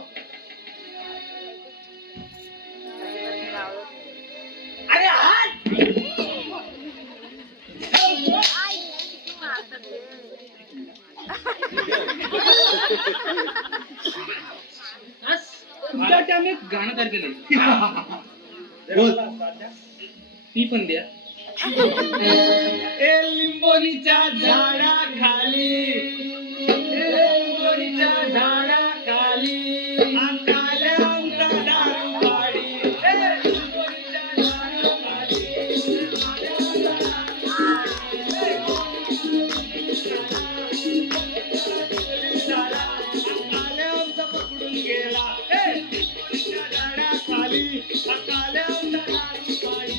अरे आज तुमच्यासाठी आम्ही एक गाणं तयार केलंय बोल. ती पण द्या ए लिंबोनीच्या झाडाखाली, ए लिंबोनीच्या झाडाखाली काल्यांचा दारू पाडी, ए लिंबोनीच्या झाडाखाली काल्यांचा पकडून गेला, ए लिंबोनीच्या झाडाखाली काल्यांचा दारू पाडी.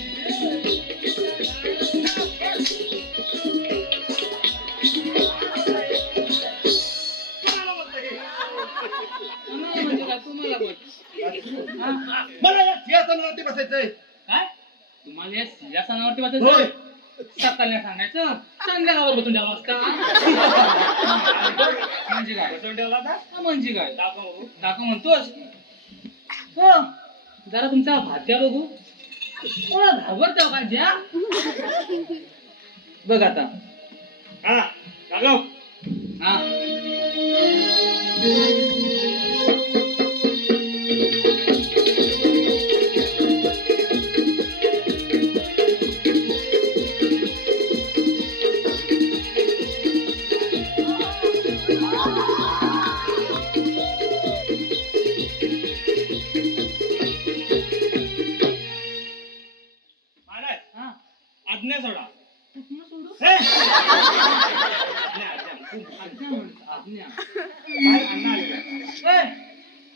म्हणजे काय तुम्हाला बोल मला या सिंहासनावरती बसायचंय. काय तुम्हाला या सिंहासनावरती होय. बसायचं? सकाळी सांगायचं संध्याकाळवर बसून द्यावं असता. म्हणजे काय बसवून ठेवला होता? हा, म्हणजे काय दाखव. काका म्हणतोस हो जरा तुमचा भात्या बघू कोणा घाबरतो का ज्या बघ आता हा दाखव. हा महाराज हा आज्ञा सोडा. कुठनं सोडू? हे! आज्ञा म्हणतो, आज्ञा. काय अण्णा आले? ए,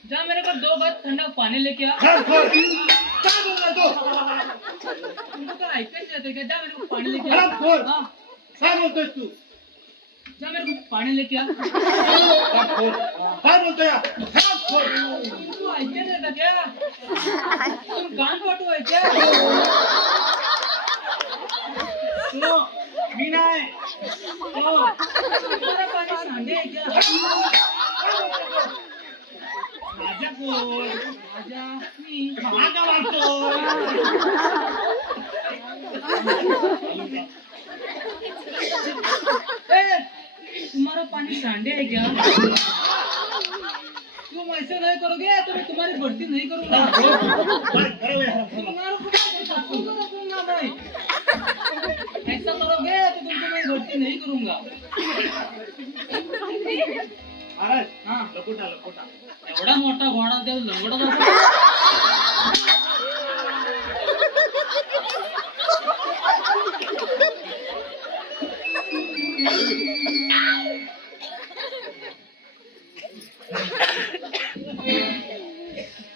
जा मेरे को 2 बार ठंडा पानी लेके आ. हरामखोर. काय बोलला तो? तुमको काय ऐकायचं येतं का? जा मेरे को पानी लेके आ. हरामखोर. हा, काय बोलतोयस तू? जा मेरे को पानी लेके आ. हरामखोर. काय बोलतोय हा? हरामखोर. तुमको ऐकायचं येतं क्या? तुम गाण वाटू क्या? तो मी नाही. तुम्हाला पाणी सांडे आहे क्या? राजा कोण? राजा मी. महागा वाटतो. ए, तुम्हारा पानी सांडे है क्या? तुम ऐसे नहीं करोगे तो मैं तुम्हारी भर्ती नहीं करूंगा. काय खरं आहे हरामखोर. तुम्हारा को रखूंगा मैं. ऐसा करोगे तो तुमको मैं भर्ती नहीं करूंगा. महाराज हा, लकोटा लकोटा. एवढा मोठा घोडा त्या लंगोटा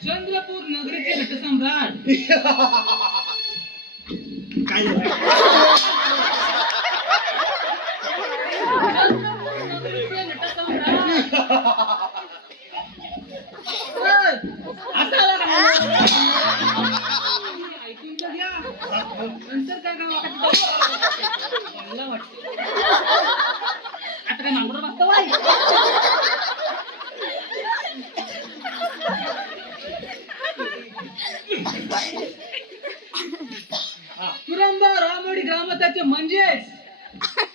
चंद्रपूर नगरीचे नटसम्राट काय झालं? चंद्रपूर नगरीचे नटसम्राट आता आला का? ऐकून तर घ्या. नंतर काय काम मला वाटतं आता काय मागून बसतो बाई. तुरंबा रामवाडी ग्रामस्थाचे म्हणजेच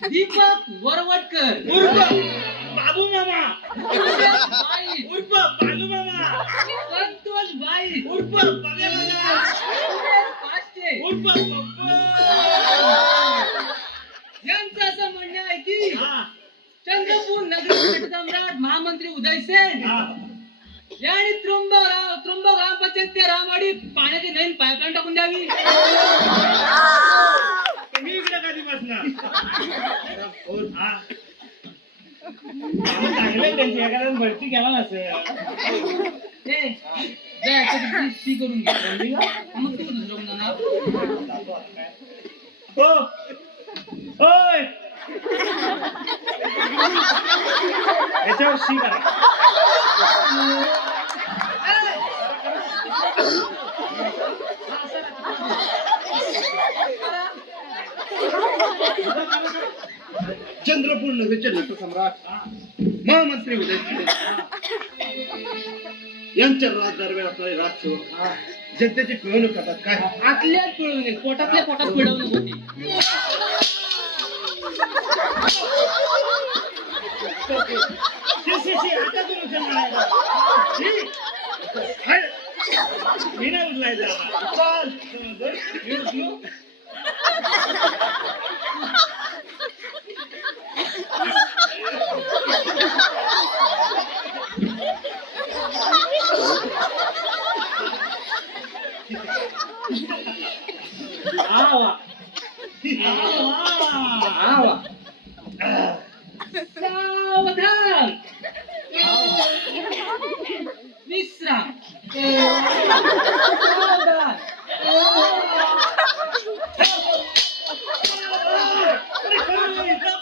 दीपक वरवटकर उर्फ बाबू मामा. उर्फ बाई, उर्फ बालू मामा. संतोष बाई, उर्फ बाबे मामा. पाचशे उर्फ पप्पा. यांचं असं म्हणणं आहे की हा चंद्रपूर नगरी सम्राट महामंत्री उदय सेन हा. यांनी त्र्यंबक ग्रामपंचायत ते रामवाडी पाण्याची नवीन पाईपलाईन टाकून द्यावी. मी इकडे कधी बसणार? हरामखोर. हा. चांगलं आहे त्यांची एखाद्या भरती केला नसेल. ते जायचं ती करून घे. मग तू दुसरं कोण जाणार? हो होय याच्यावर शी करा. चंद्रपूर नगरीचे नटसम्राट महामंत्री उदय सिंह यांच्या राज दरम्यान असणारे राजसेवक जनतेची पिळवणूक करतात. काय आतल्यात पिळवणूक, पोटातल्या पोटात पिळवणूक होती. आता तू उचलणार मी नाही उचलायचं आता. चाल. मी उचलू? आवा आवा सावधान विश्राम सावधान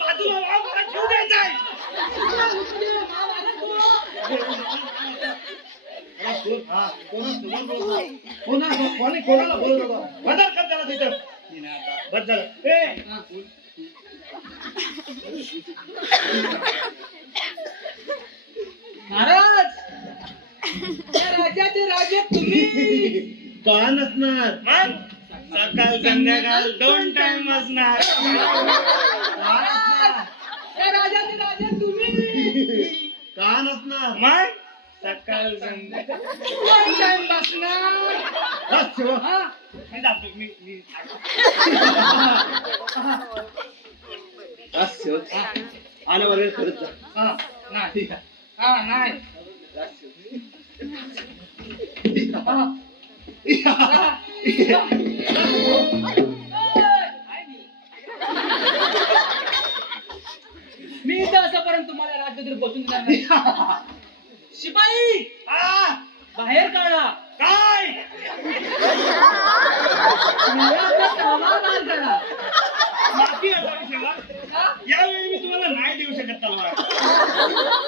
बाजूला व्हा, मला जीव द्यायचा आहे. कोणाला बोलत होता? बदल कर त्याला तिथं. बस झालं. ए, महाराज या राजाचे राजे तुम्ही का नसणार? मग सकाळ संध्याकाळ 2 टाइम असणार. या राजाचे राजे तुम्ही का नसणार? मग सकाळ संध्याकाळ दोन टाइम बसणार बस शिवा. हा मी जातो मी बस शिवा. आलं वगैरे करत जा. हा नाही हा नाही हा. मी तर आतापर्यंत तुम्हाला राज्यात बसून देणार नाही. शिपाई आ, बाहेर काढा काय मुलाचा समाधान करा. माफी असावी शेवा. का? यावेळी मी तुम्हाला नाही देऊ शकत तलवार.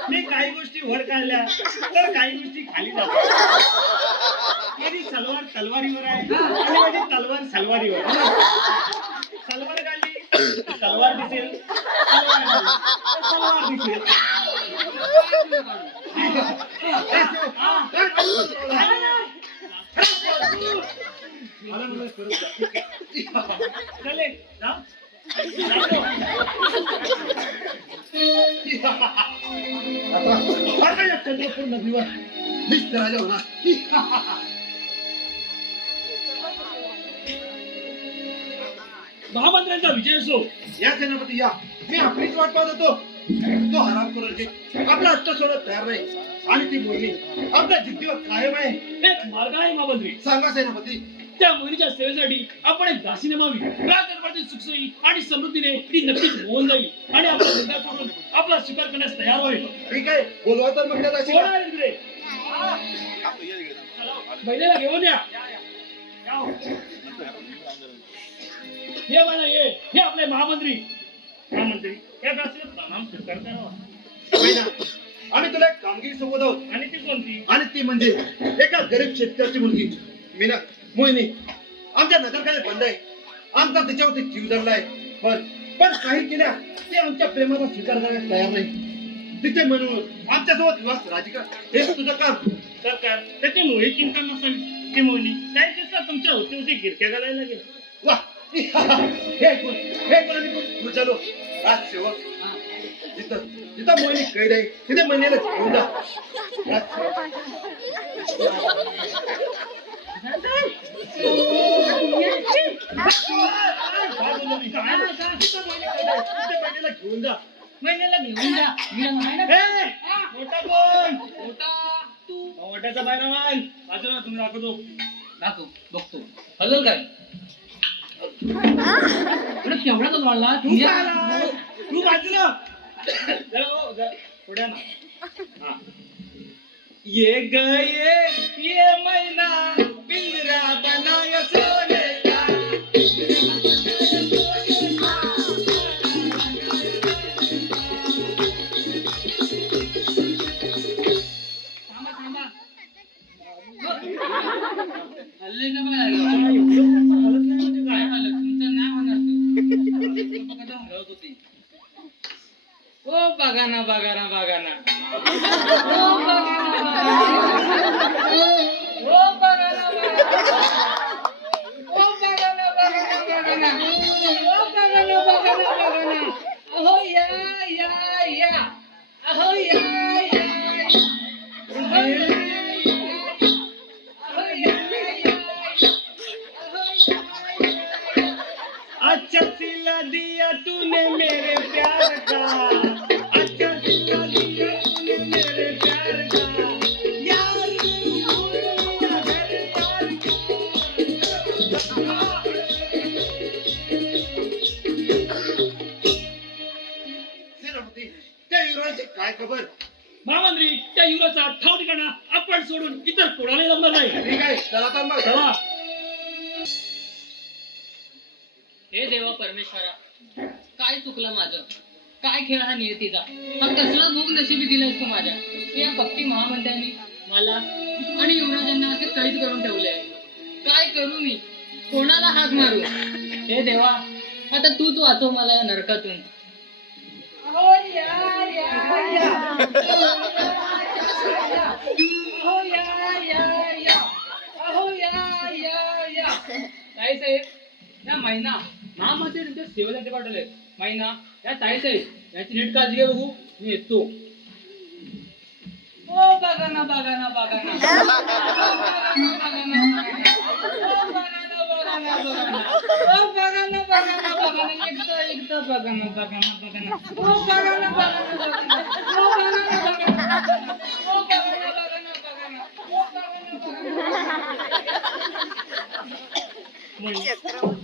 मी काही गोष्टी वर काढल्या तर काही गोष्टी खाली जातात. माझी सलवार तलवारीवर आहे आणि माझी तलवार सलवारीवर आहे. सलवार काढली तलवार दिसेल, तलवार काढली तर सलवार दिसेल. आलं वगैरे करत जा. चले जा. आता या चंद्रपूर नदीवर मीच राजा होणार. महामंत्र्यांचा विजय असो. या सेनापती या. मी आपलीच वाट पाहत होतो. तो हरामखोराची आपला हट्ट सोडत तयार नाही आणि ती मुलगी आपल्या जिद्दीवर कायम आहे. एक मार्ग आहे महामंत्री. सांगा सेनापती. त्या मुलीच्या सेवेसाठी आपण एक दासी नेमावी. राजदरबारातील सुखसोयी आणि समृद्धीने ती नक्कीच होऊन जाईल आणि आपला निर्धार सोडून आपला स्वीकार करण्यास तयार होईल. ठीक आहे, बोलवा तर मग त्याला कोण आहे तिकडे? महिलेला घेऊन या. हे म्हणा हे आपले महामंत्री. महामंत्री या दासीला प्रणाम स्वीकार करावा. महिना, आम्ही तुला एक कामगिरी सोबत आहोत आणि ती कोणती? आणि ती म्हणजे एका गरीब शेतकऱ्याची मुलगी मीना मोहिनी आमच्या नजरखान्यात बंद आहे. आमचा तिच्यावरती जीव धरलाय. पण काही केल्या ते आमच्या प्रेमाचा स्वीकार करण्यास तयार नाही. तिचे म्हणून आमच्यासोबत विवाह राजी कर. हेच तुझं काम. सरकार त्याची मोही चिंता नसावी. ती मोहिनी काही दिवसात तुमच्या होती होती गिरक्या घालायला लागेल. वा हे ऐकून आम्ही खूप खुश झालो. राजसेवक जिथं जिथं मोहिनी कैद आहे तिथे महिन्याला घेऊन जा. राजसेवक महिन्याला घेऊन जा. महिन्याला घेऊन जा. मी आहे ना. ए, मोठा कोण? मोठा तू मोठ्याचा बायरावान बाजूला तुम्ही दाखवतो. दाखव बघतो हलल काय अरे केवढा तो वाढला तू का आला? तू बाजूला जरा हो, जरा पुढे ना. हा. ये गए ये मैना पिंजरा बनाया सोने का. थांबा थांबा हल्ले का बघा हालत नाही म्हणजे काय काय? झालं तुमचं नाही होणार ते. बघा हरवत होती. ओ बघा ना बघा ना बघा ना ओ बघा ना ओ बघा ना ओ बघा ना बघा ना ओ बघा ना बघा ना अहो या या या अहो या या अहो या या अहो या या दिया तूने मेरे प्यार का, अच्छा सिला दिया तूने मेरे प्यार का, यार सेनापती, त्या युवराजाची काय खबर? महामंत्री त्या युवराचा ठाव ठिकाणा आपण सोडून इतर कोणाला जमणार नाही. ठीक आहे, चला तर मग. चला. हे देवा परमेश्वरा, काय चुकलं माझं? काय खेळ हा नियतीचा? हा कसला भोग नशिबी दिलास तू माझ्या? या भक्ती महामंत्र्यांनी मला आणि युवराजांना असे कैद करून ठेवले आहे. काय करू मी? कोणाला हाक मारू? हे देवा, आता तूच वाचव मला या नरकातून. ताई साहेब, या महिना महामंत्री त्यांच्या सेवेसाठी पाठवले. महिना या ताई साहेब याची नीट काळजी घ्या बघू. मी येतो. ओ बघा ना बघा ना बघा ना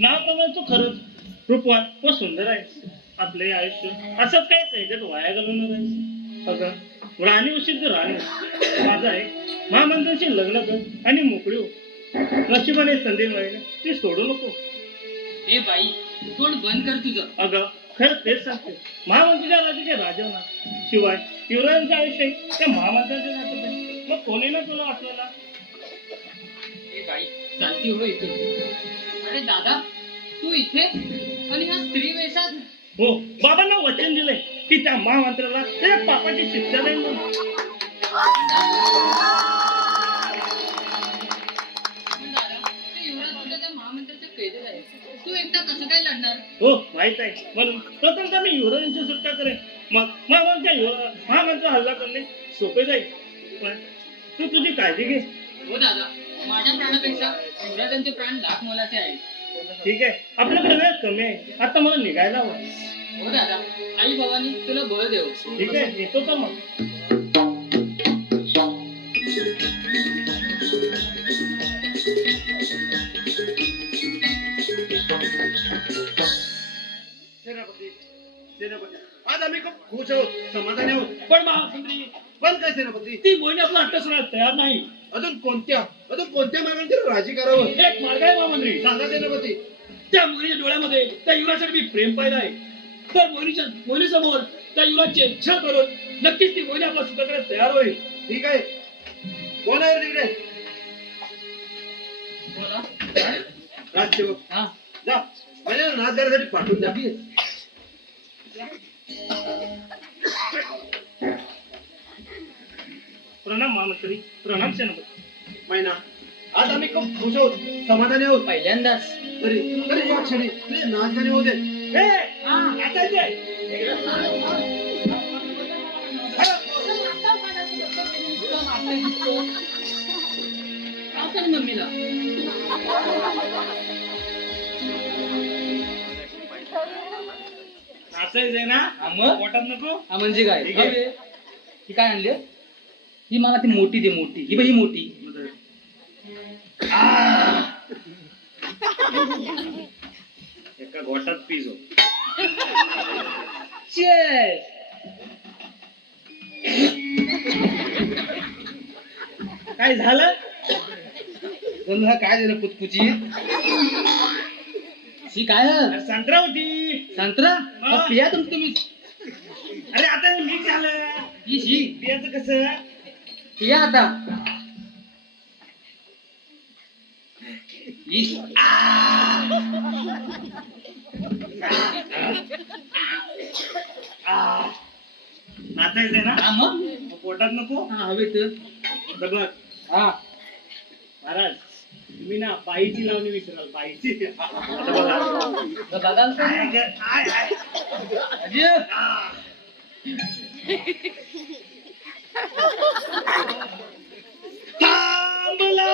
नावाप्रमाणे तू खरंच रूपवान व सुंदर आहेस. आपले आयुष्य असंच काय त्याच्यात वाया घालवणार आहेस? अगं राणी उशीर तर राणी माझं आहे. महामंत्र्यांशी लग्न कर आणि मोकळी हो. नशिबाने संधी मिळेल ती सोडू नको. ए बाई, तोंड बंद कर तुझं. अगं खरं तेच सांगते. महामंत्रीच्या राजाचे राजा होणार. शिवाय युवराजांचे आयुष्य त्या महामंत्र्यांच्या हातात आहे. मग कोणी ना तुला वाटलेला. ए बाई, चालती हो इथून. अरे दादा, तू इथे आणि ह्या स्त्री वेशात? हो, बाबांना वचन दिलंय की त्या महामंत्र्याला त्या पापाची शिक्षा देईल म्हणून. पण दादा, ते युवराज सुद्धा त्या महामंत्र्याच्या कैदेत आहे. तू एकटा कसं काय लढणार? हो माहित आहे. म्हणून प्रथम मी युवराजांची सुटका करेन. मग महामंत्र हल्ला करणे सोपे जाईल. पण तू तुझी काळजी घे. हो दादा, माझ्या प्राणापेक्षा युवराजांचे प्राण लाख मोलाचे आहेत. ठीक आहे, आपल्याकडे वेळ कमी आहे. आता मला निघायला हवं. हो दादा, आई बाबांनी तुला बळ देऊ. ठीक आहे, येतो तर मग. सेनापती, सेनापती, आज आम्ही खूप खुश आहोत, समाधानी आहोत. पण महामंत्री, पण काय सेनापती, ती मोहिनी आपला हट्ट सोडायला तयार नाही. अजून कोणत्या मार्गाने तिला राजी करावं? एक मार्ग आहे महामंत्री. सांगा सेनापती. त्या मोहिनीच्या डोळ्यामध्ये त्या युवरासाठी मी प्रेम पाहिलं आहे. तर मोहिनीसमोर त्या युवराजचे छळ करून नक्कीच ती मोहिनी आपला सुद्धा करायला तयार होईल. ठीक आहे, कोण आहे तिकडे? बोला. राजसेवक, हा. जा माझ्या नाच करण्यासाठी पाठवून द्या. प्रणाम महामंत्री. प्रणाम सेनापती. महिना, आज आम्ही खूप खुश आहोत, समाधानी आहोत. पहिल्यांदाच. तरी तरी या क्षणी तुझे नाच गाणे होऊ दे. मम्मीला नाचायचंय ना? मग पोटात नको. हा म्हणजे काय? ठीक आहे. ही काय आणली? ही मला ती मोठी दे. मोठी ही बाई, ही मोठी. एका घोटात पिजो. Cheers. काय झालं? तुला काय दिलं पुचपुची? ही काय अरे संत्रा होती. संत्रा? हा. पिया तुम्ही. अरे आता हे मीठ झालं. ही पियाचं कसं? पिया आता. ही. नाचायचंय ना? हा मग? मग पोटात नको. हा हवे तर. बघ हा. महाराज, तुम्ही ना बाईची लावणी विसराल. बाईची. आता बघा. दादा आय ग, आय. अजय. थांबला.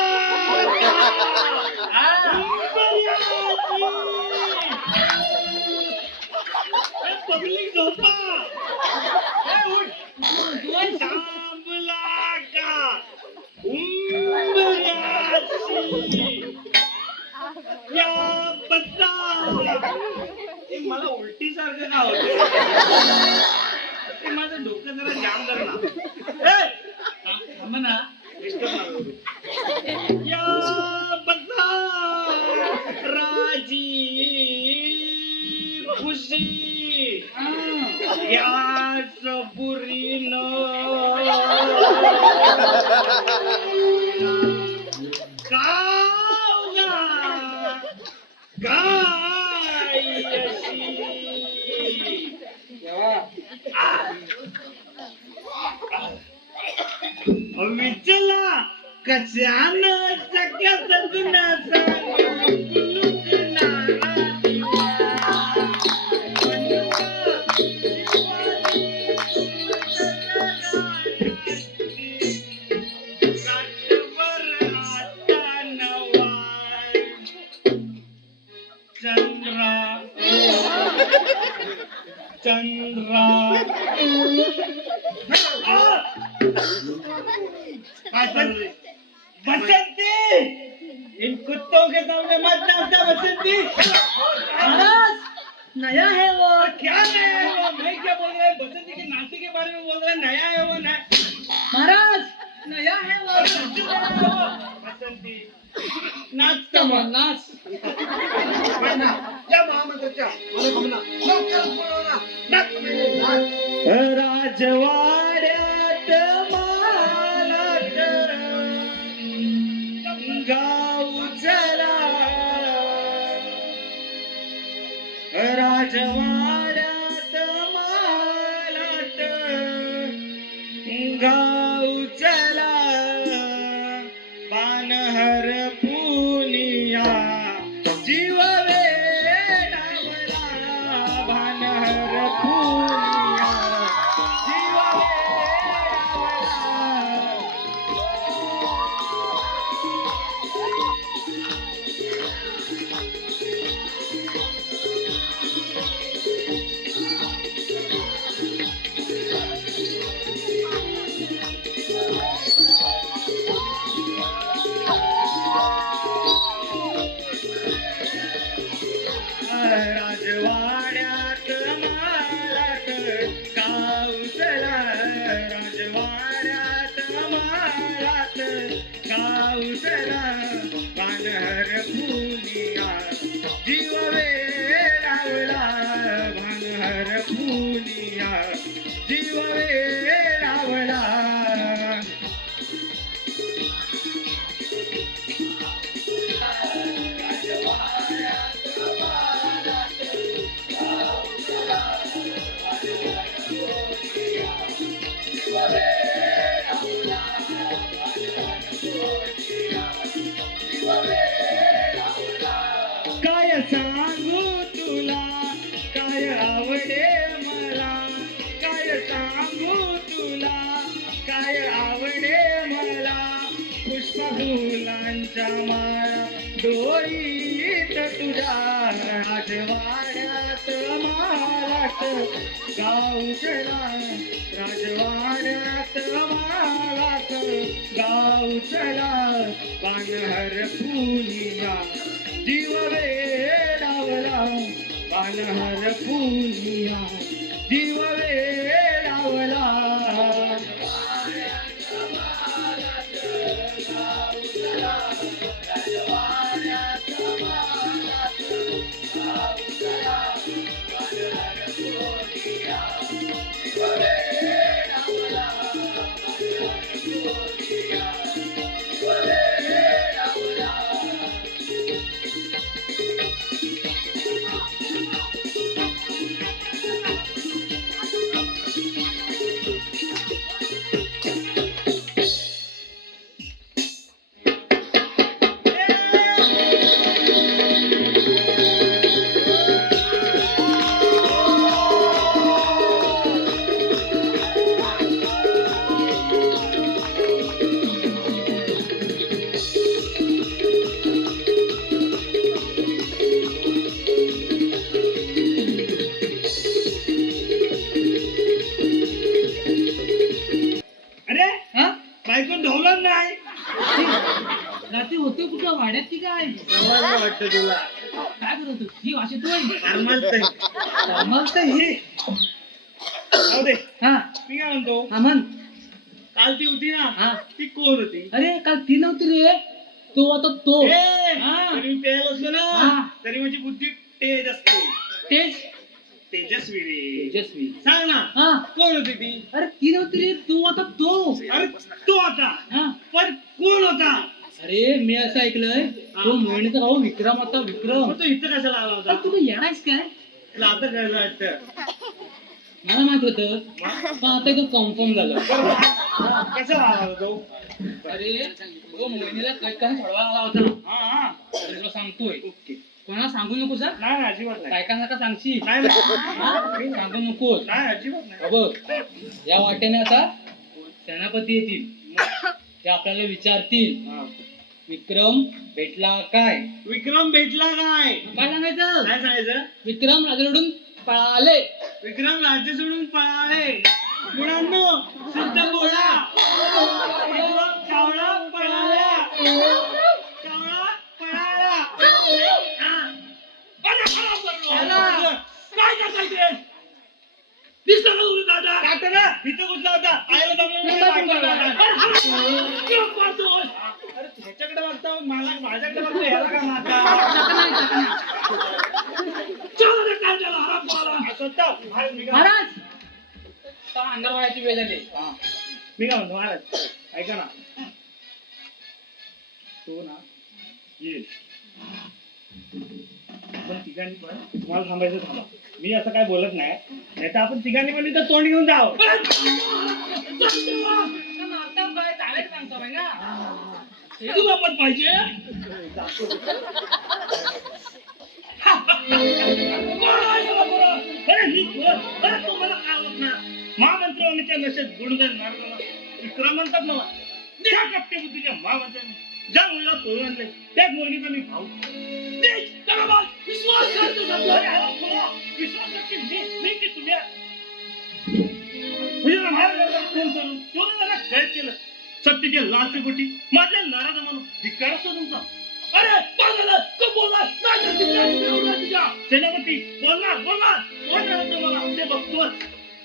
उठ. थांबला का उंबऱ्याची या बद्दा. हे मला उलटी सारखं का होतं? ते माझं डोकं जरा जाम झालं ना. थांब ना. या बद्दा राजी खुशी या सबुरीनं गावगा गायशी विचला कशानं सगळ्या सजून चंद्रा काय चाललंय? बसंती इन कुत्तों के सामने मत नाचना बसंती. महाराज नया है वो. क्या नया है वो? मैं क्या बोल रहा है? बसंती के नाचे के बारे में बोल रहा है. नया है वो. महाराज नया है वो. बसंती नाचता मग नाच. या महामंत्र्याच्या मला लवकर बोलवला. नाच म्हणजे नाच. राजवाड्यात मालात गाव चला. राजवाड्यात मालात गाव चला. पानहर पुनिया जीव वेडावला. पानहर पुनिया जीव राजवाड्यात मालात गाव चला. राजवाड्यात मालात गाव चला. पानहर फुलिया जीव वेडावला. पानहर फुलिया जीव वेडावला. काय सांगू तुला काय आवडे मला. काय सांगू तुला काय आवडे मला. पुष्पफुलांच्या माळा डोईत तुझ्या. राजवाड्यात मालात गाव चला. राजवाड्यात मालात गाव चला. पानहर फुलिया जीव वेडावला. पानहर फुलिया जीव वेडावला. होते कुठं वाड्यात की काय समजलं वाटतं तुला काय करत होती? ही भाषा तू आहे? समजतंय समजतंय हे. जाऊ दे हा मी काय म्हणतो हा म्हण. काल ती होती हा. ना ती कोण होती अरे काल ती नव्हती रे, तो आता तो. हा. तरी मी प्यायला बसलो ना हा. तरी माझी बुद्धी तेज असते तेच तेजस्वी रे तेजस्वी. सांग ना हा कोण होती ती अरे ती नव्हती रे, तू आता तो. अरे तो होता हा पण कोण होता अरे मी असं ऐकलंय तो मोहिनीचा भाऊ विक्रम होता, विक्रम. मग तो इथं कशाला आला होता अरे तू काय येणारच काय? तुला आता कळलं वाटतं मला माहित होतं पण आता इथं कन्फर्म झालं. कशाला आला होता तो अरे तो मोहिनीला कैकाने सोडवायला आला होता. हा अरे तुला सांगतोय, ओके कोणाला सांगू नको सर. नाही नाही, अजिबात नाही काय का सांगशील? नाही नाही सांगू नको. नाही, अजिबात नाही बघ या वाटेने आता सेनापती येतील, ते आपल्याला विचारतील हा. विक्रम भेटला काय? विक्रम भेटला काय काय सांगायचं? काय सांगायचं विक्रम राजवडून पळाले. विक्रम राज्य सोडून पळाले. मुलांनो शुद्ध बोला. विक्रम चावला पळाला. चावला पळाला. हा. अरे खराब बोललो. काय करताय ते? दिसलं का तुम्ही दादा? काका ना, इथं घुसला होता. आईला जमलं नाही, बायकोला लागला. किंवा पाहतोस? अरे ह्याच्याकडे बघतो, माझ्याकडे बघतो, ह्याला का मारता? चला रे, काय झालं? हराम खोरा. स्वतः महाराज मी काय महाराज आता अंगावर वळायची वेळ झाली. म्हणतो महाराज ऐका ना तो ना येईल आपण तिघांनी पण तुम्हाला थांबायचं थांबा. मी असं काय बोलत नाही, नाही तर आपण तिघांनी पण इथं तोंड घेऊन जावं. मारता काय चालेल सांगतो बाई ना. तू आपण पाहिजे महामंत्र्यांच्या नशेत बुडून विक्रम म्हणतात मला. त्या कपटे बुद्धीच्या महामंत्र्यांनी ज्या मुलीला पळून आणले त्याच मुलीचा मी भाऊ. विश्वास की तुम्ही महाराजांना फोन करून त्यांना कैद केलं. सत्तेच्या लाचेपोटी माझ्या नाराज म्हणून धिक्कार असतो तुमचा. अरे सेनापती बोलणार कोण राहतो मला ते बघतोच.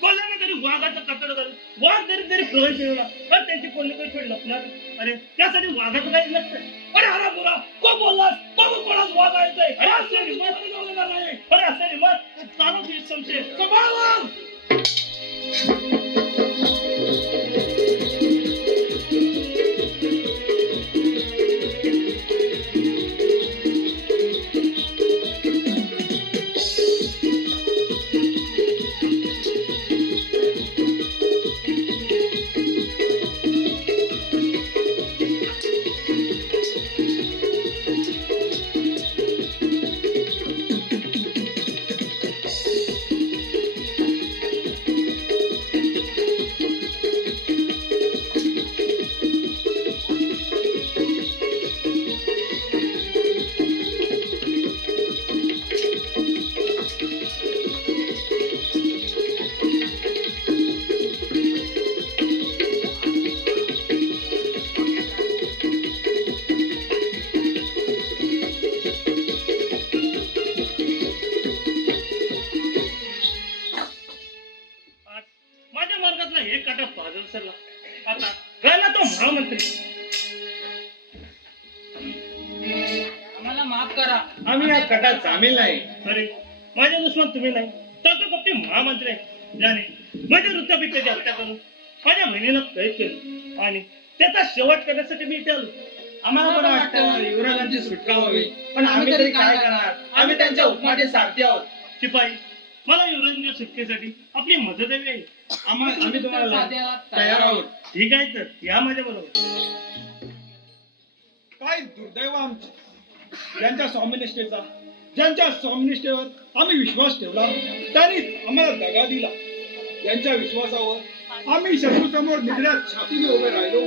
कोणाला तरी वाघाचं कतड करून वाघ जरी प्रवेश मिळवला तर त्यांची कोणी काही छोड लपणार. अरे त्यासाठी वाघाचं काही नसतं. अरे हरा बोला कोण बोललास बाबा कोणाच वाघ आहे. अरे असं मत चालू तुझी संशय सभावान. माझ्या मार्गातला हे काटा पाजल सरला. आता राहिला तो महामंत्री. आम्हाला माफ करा. आम्ही या कटात सामील नाही. अरे माझे दुश्मन तुम्ही नाही तर तो फक्त महामंत्री आहे ज्याने माझ्या वृत्तापेक्षाची हत्या करून माझ्या बहिणीला कैद केलं आणि त्याचा शेवट करण्यासाठी मी इथे आलो. आम्हाला पण वाटतं युवराजांची सुटका व्हावी पण आम्ही तरी काय करणार. आम्ही त्यांच्या हुकमाचे सारथी आहोत. शिपाई मला युवराजांच्या सुटकेसाठी आपली मदत हवी आहे. आम्ही तुम्हाला तयार आहोत. ठीक आहे तर या माझ्या बरोबर. काय दुर्दैव आमचे ज्यांच्या स्वामिनिष्ठेवर आम्ही विश्वास ठेवला त्यांनीच आम्हाला दगा दिला. यांच्या विश्वासावर आम्ही शत्रूसमोर निघण्यात छातीने उभे राहिलो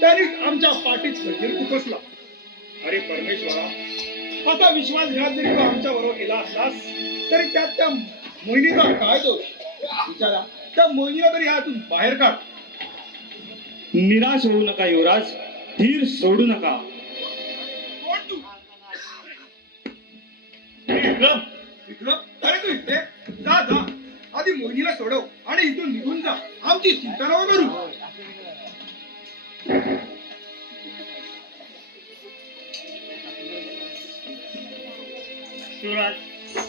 त्यांनीच आमच्या पाठीत खंजीर खुपसला. अरे परमेश्वरा असा विश्वासघात जरी तू आमच्या बरोबर केला असलास तरी त्यात त्या मोहिनीचा काय दोष. विचारा त्या मोहिनीला तरी ह्यातून बाहेर काढ. निराश होऊ नका युवराज. धीर सोडू नका. विक्रम विक्रम अरे तू इथे जा जा आधी मोहिनीला सोडव आणि इथून निघून जा आमची चिंता नको करू शिवराज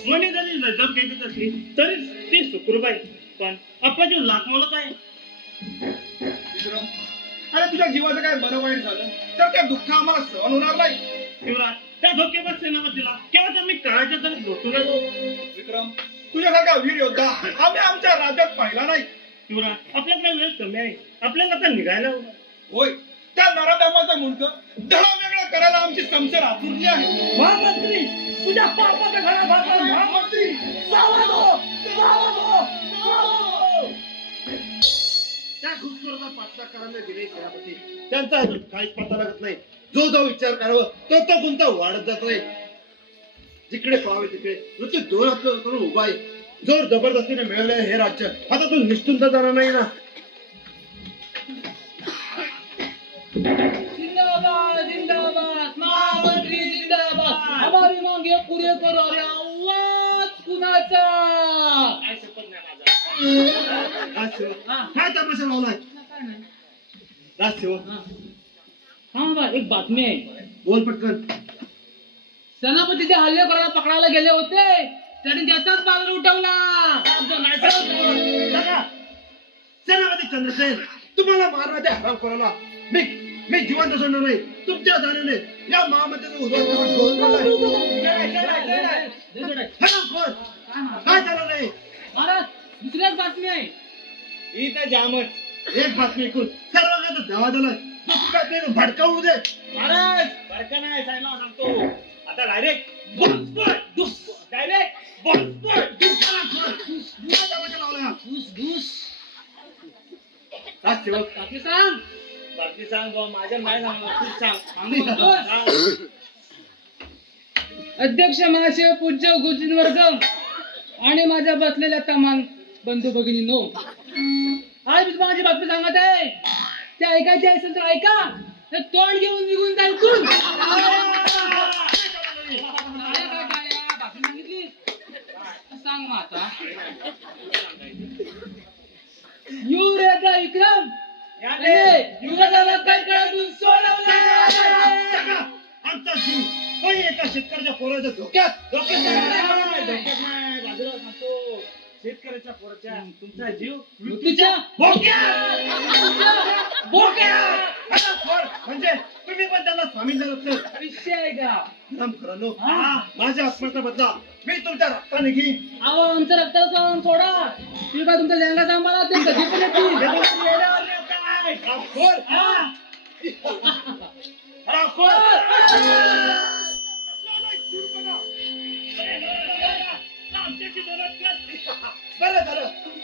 मनी जरी नजर घेतच असली तरी ती सुखरूप आहे पण आपला जीव लाख मोलत आहे विक्रम अरे तुझ्या जीवाचं काय बरं वाईट झालं तर त्या दुःख आम्हाला सहन होणार नाही शिवराज त्या धोक्यावर सेनापतीला केव्हा आम्ही काळाच्या तरी लोटून आलो विक्रम तुझ्यासारखा वीर योद्धा आम्ही आमच्या राज्यात पाहिला नाही शिवराज आपल्याकडे वेळ कमी आहे आपल्याला आता निघायला हवं होय त्या नराधमाचं मुंडकं धडा वेगळा करायला आमची समसर आतुरली आहे महामंत्री तुझ्या पापाच्या घरात महामंत्री त्या घुसखोराचा पाठलाग करायला गेले सेनापती त्यांचा अजून काहीच पत्ता लागत नाही जो जो विचार करावं तो कोणता वाढत जात नाही जिकडे पाहावे तिकडे नुसते दोन आपलं करून उभा आहे जोर जबरदस्तीने मिळवलंय हे राज्य आता तू निष्ठून तर जाणार नाही ना जिंदाबाद जिंदाबाद महामंत्री जिंदाबाद हमारी मांगे पुरे करो रे आवाज कुणाचा काय शपथ नाही माझा राजसेवक काय तमाशा लावलाय राजसेवक हा बा एक बातमी आहे बोल पटकन सेनापतीचे हल्ले करायला पकडायला गेले होते त्यांनी त्याचाच बाजार उठवला सेनापती चंद्रसेन तुम्हाला मारण्याच्या हराम करायला मी जिवंत सोडणार नाही तुमच्या जाण्याने या महामंत्र्याचं काय झालं नाही महाराज दुसऱ्याच बातमी आहे ही तर जामच एक बातमी ऐकून सर्व धावा झाला भडका उडू दे महाराज बरका नाही साहेबांना सांगतो आता डायरेक्ट राजसेवक बातमी सांग बाकी सांग बुवा, माझ्या नाही सांगणार तूच सांग सांगू म्हणतोस? सांग. अध्यक्ष महाशय पूज्य गुरुजनवर्ग आणि माझ्या बसलेल्या तमाम बंधू भगिनींनो आज मी तुम्हाला माझी बातमी सांगत आहे ते ऐकायची असेल तर ऐका तर तोंड घेऊन निघून जाईल तू बातमी सांगितली सांग मग आता युवराजा विक्रम युवराजाला काय कळतून सोडवलं आमचा जीव काही एका शेतकऱ्याच्या पोराच्या धोक्यात डोक्यात नाही, बाजूला सांगतो शेतकऱ्याच्या पोराच्या तुमचा जीव मृत्यूच्या म्हणजे तुम्ही पण त्याला सामील झालात नाही. विषय आहे का खरं माझ्या आत्म्याचा बदला मी तुमच्या रक्ताने घेईन अहो आमचं रक्ताचं सोडा तुम्ही काय तुमचा लेंगा सांभाळा ते कधी पण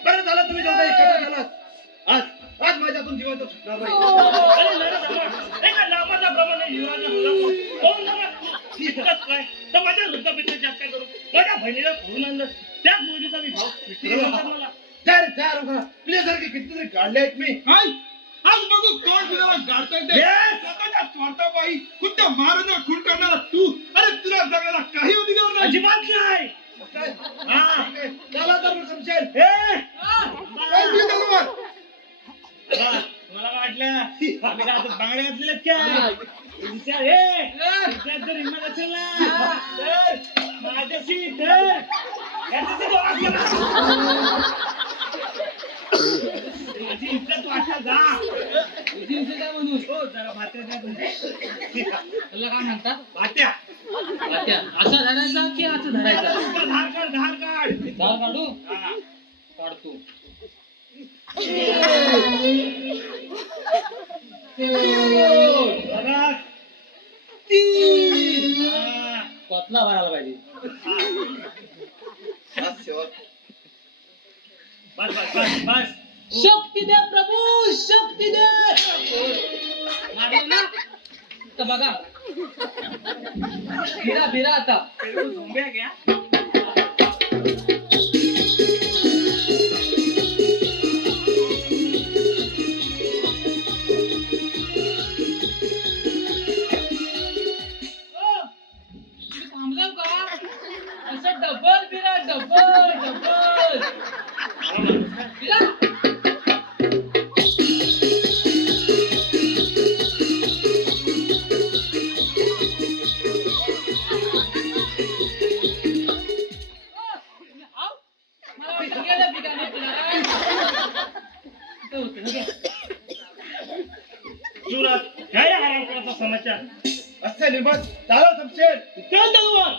बरं झालं तुम्ही दोघं एकत्र झालात आज माझ्यातून जिवंत सुटणार नाही एका नामाच्या प्रमाणे युवराजा तर माझ्या वृत्तपत्राची हत्या करून माझ्या बहिणीला फोडून आणलं त्याच मुलीचा मी भाऊ मला तुझ्यासारखे कितीतरी काढले आहेत मी काय आज बघू कोण तुला गाडता येते स्वतःच्या स्वार्थापायी खुद्द महाराजांना खून करणारा तू अरे तुला जगायला काही अधिकार नाही अजिबात नाही त्याला तर समजेल मला वाटलं आम्ही काय आता बांगड्या घातलेल्या काय विचार विचार जर हिंमत असेल ना तर माझ्याशी तर माझी इज्जत वाटला जा म्हणून हो जरा भात्या द्या त्याला काय म्हणतात भात्या असा धरायचा की असं धरायचा धार काढ धार काढू हा. काढतो बघा. हा. कोतला भरायला पाहिजे बस बस बस बस शक्ती दे प्रभू शक्ती दे मारलं ना तर बघा फिरा आता झोंब्या घ्या थांबलो का असं डबल बिरा डबल डबल बिरा. आव, मला वाटलं गेलं बिरा ना तुला. इथं होतं ना गं. सुरत ह्या या हरामखोराचा समाचार. असे लिंबत चालव समशेर. चल तलवार.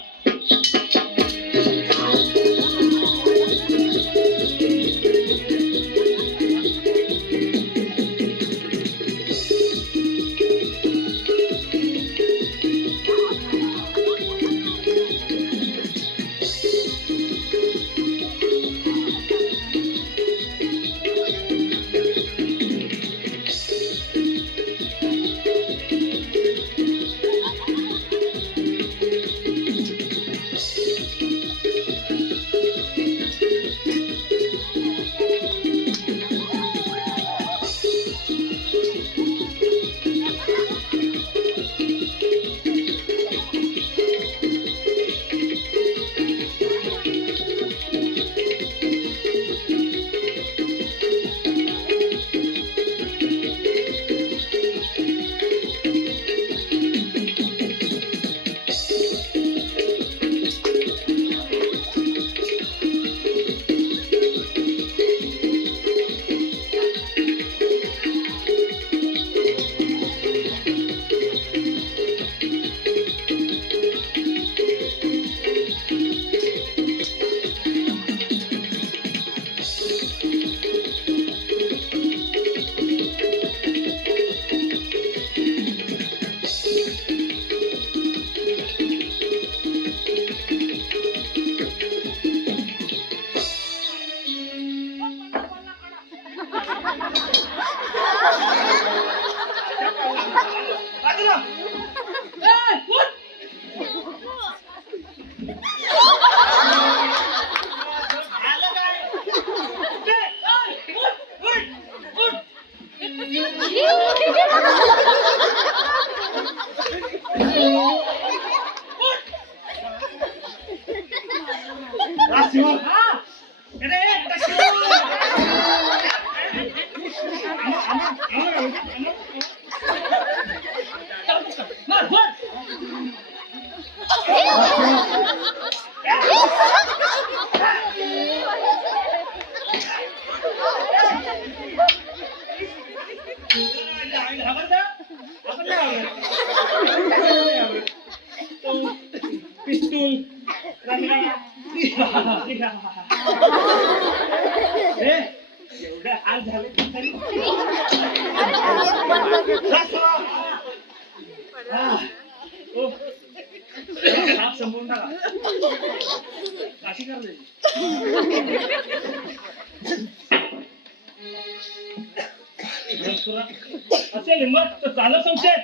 पिस्तूल एवढं हाल झाले तरी साप संपवून टाका अशी करायची असेल हिंमत तर चालत संशय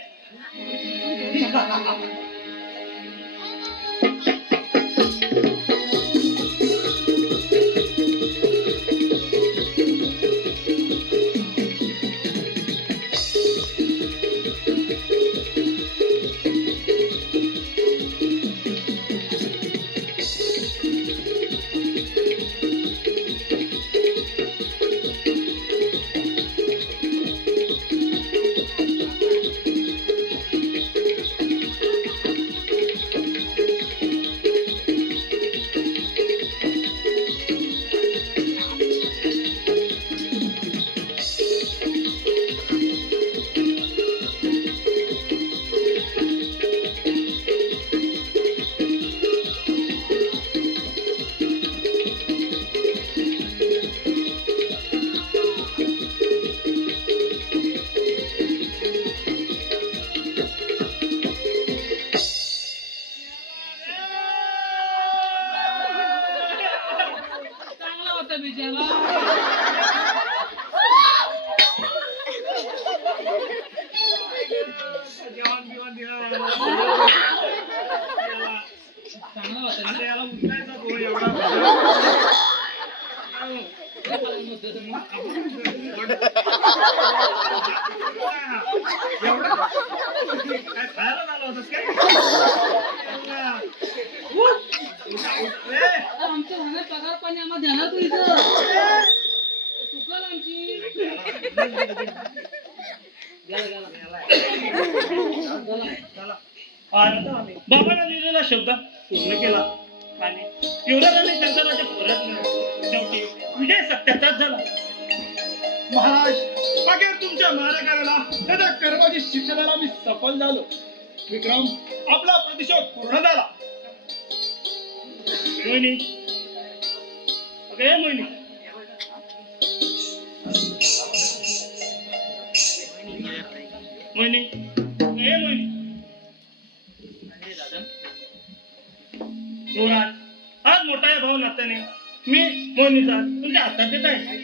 खायला झालं होतं काय का ध्यानात तू इथं चुकल आमची बाबांना लिहिलेला शब्द पूर्ण केला आणि युवराजांनी त्यांचा राज्य परत मिळवलं. शेवटी विजय सत्याचाच झाला. महाराज अखेर तुमच्या मारेकऱ्याला त्याच्या कर्माची शिक्षा द्यायला मी सफल झालो. विक्रम आपला प्रतिशोध पूर्ण झाला. मोहिनी अगे मोहिनी मोहिनी ए मोहिनी युवराज आज मोठा या भाऊ नात्याने मी मोहिनीचा तुमच्या हातात देत आहे.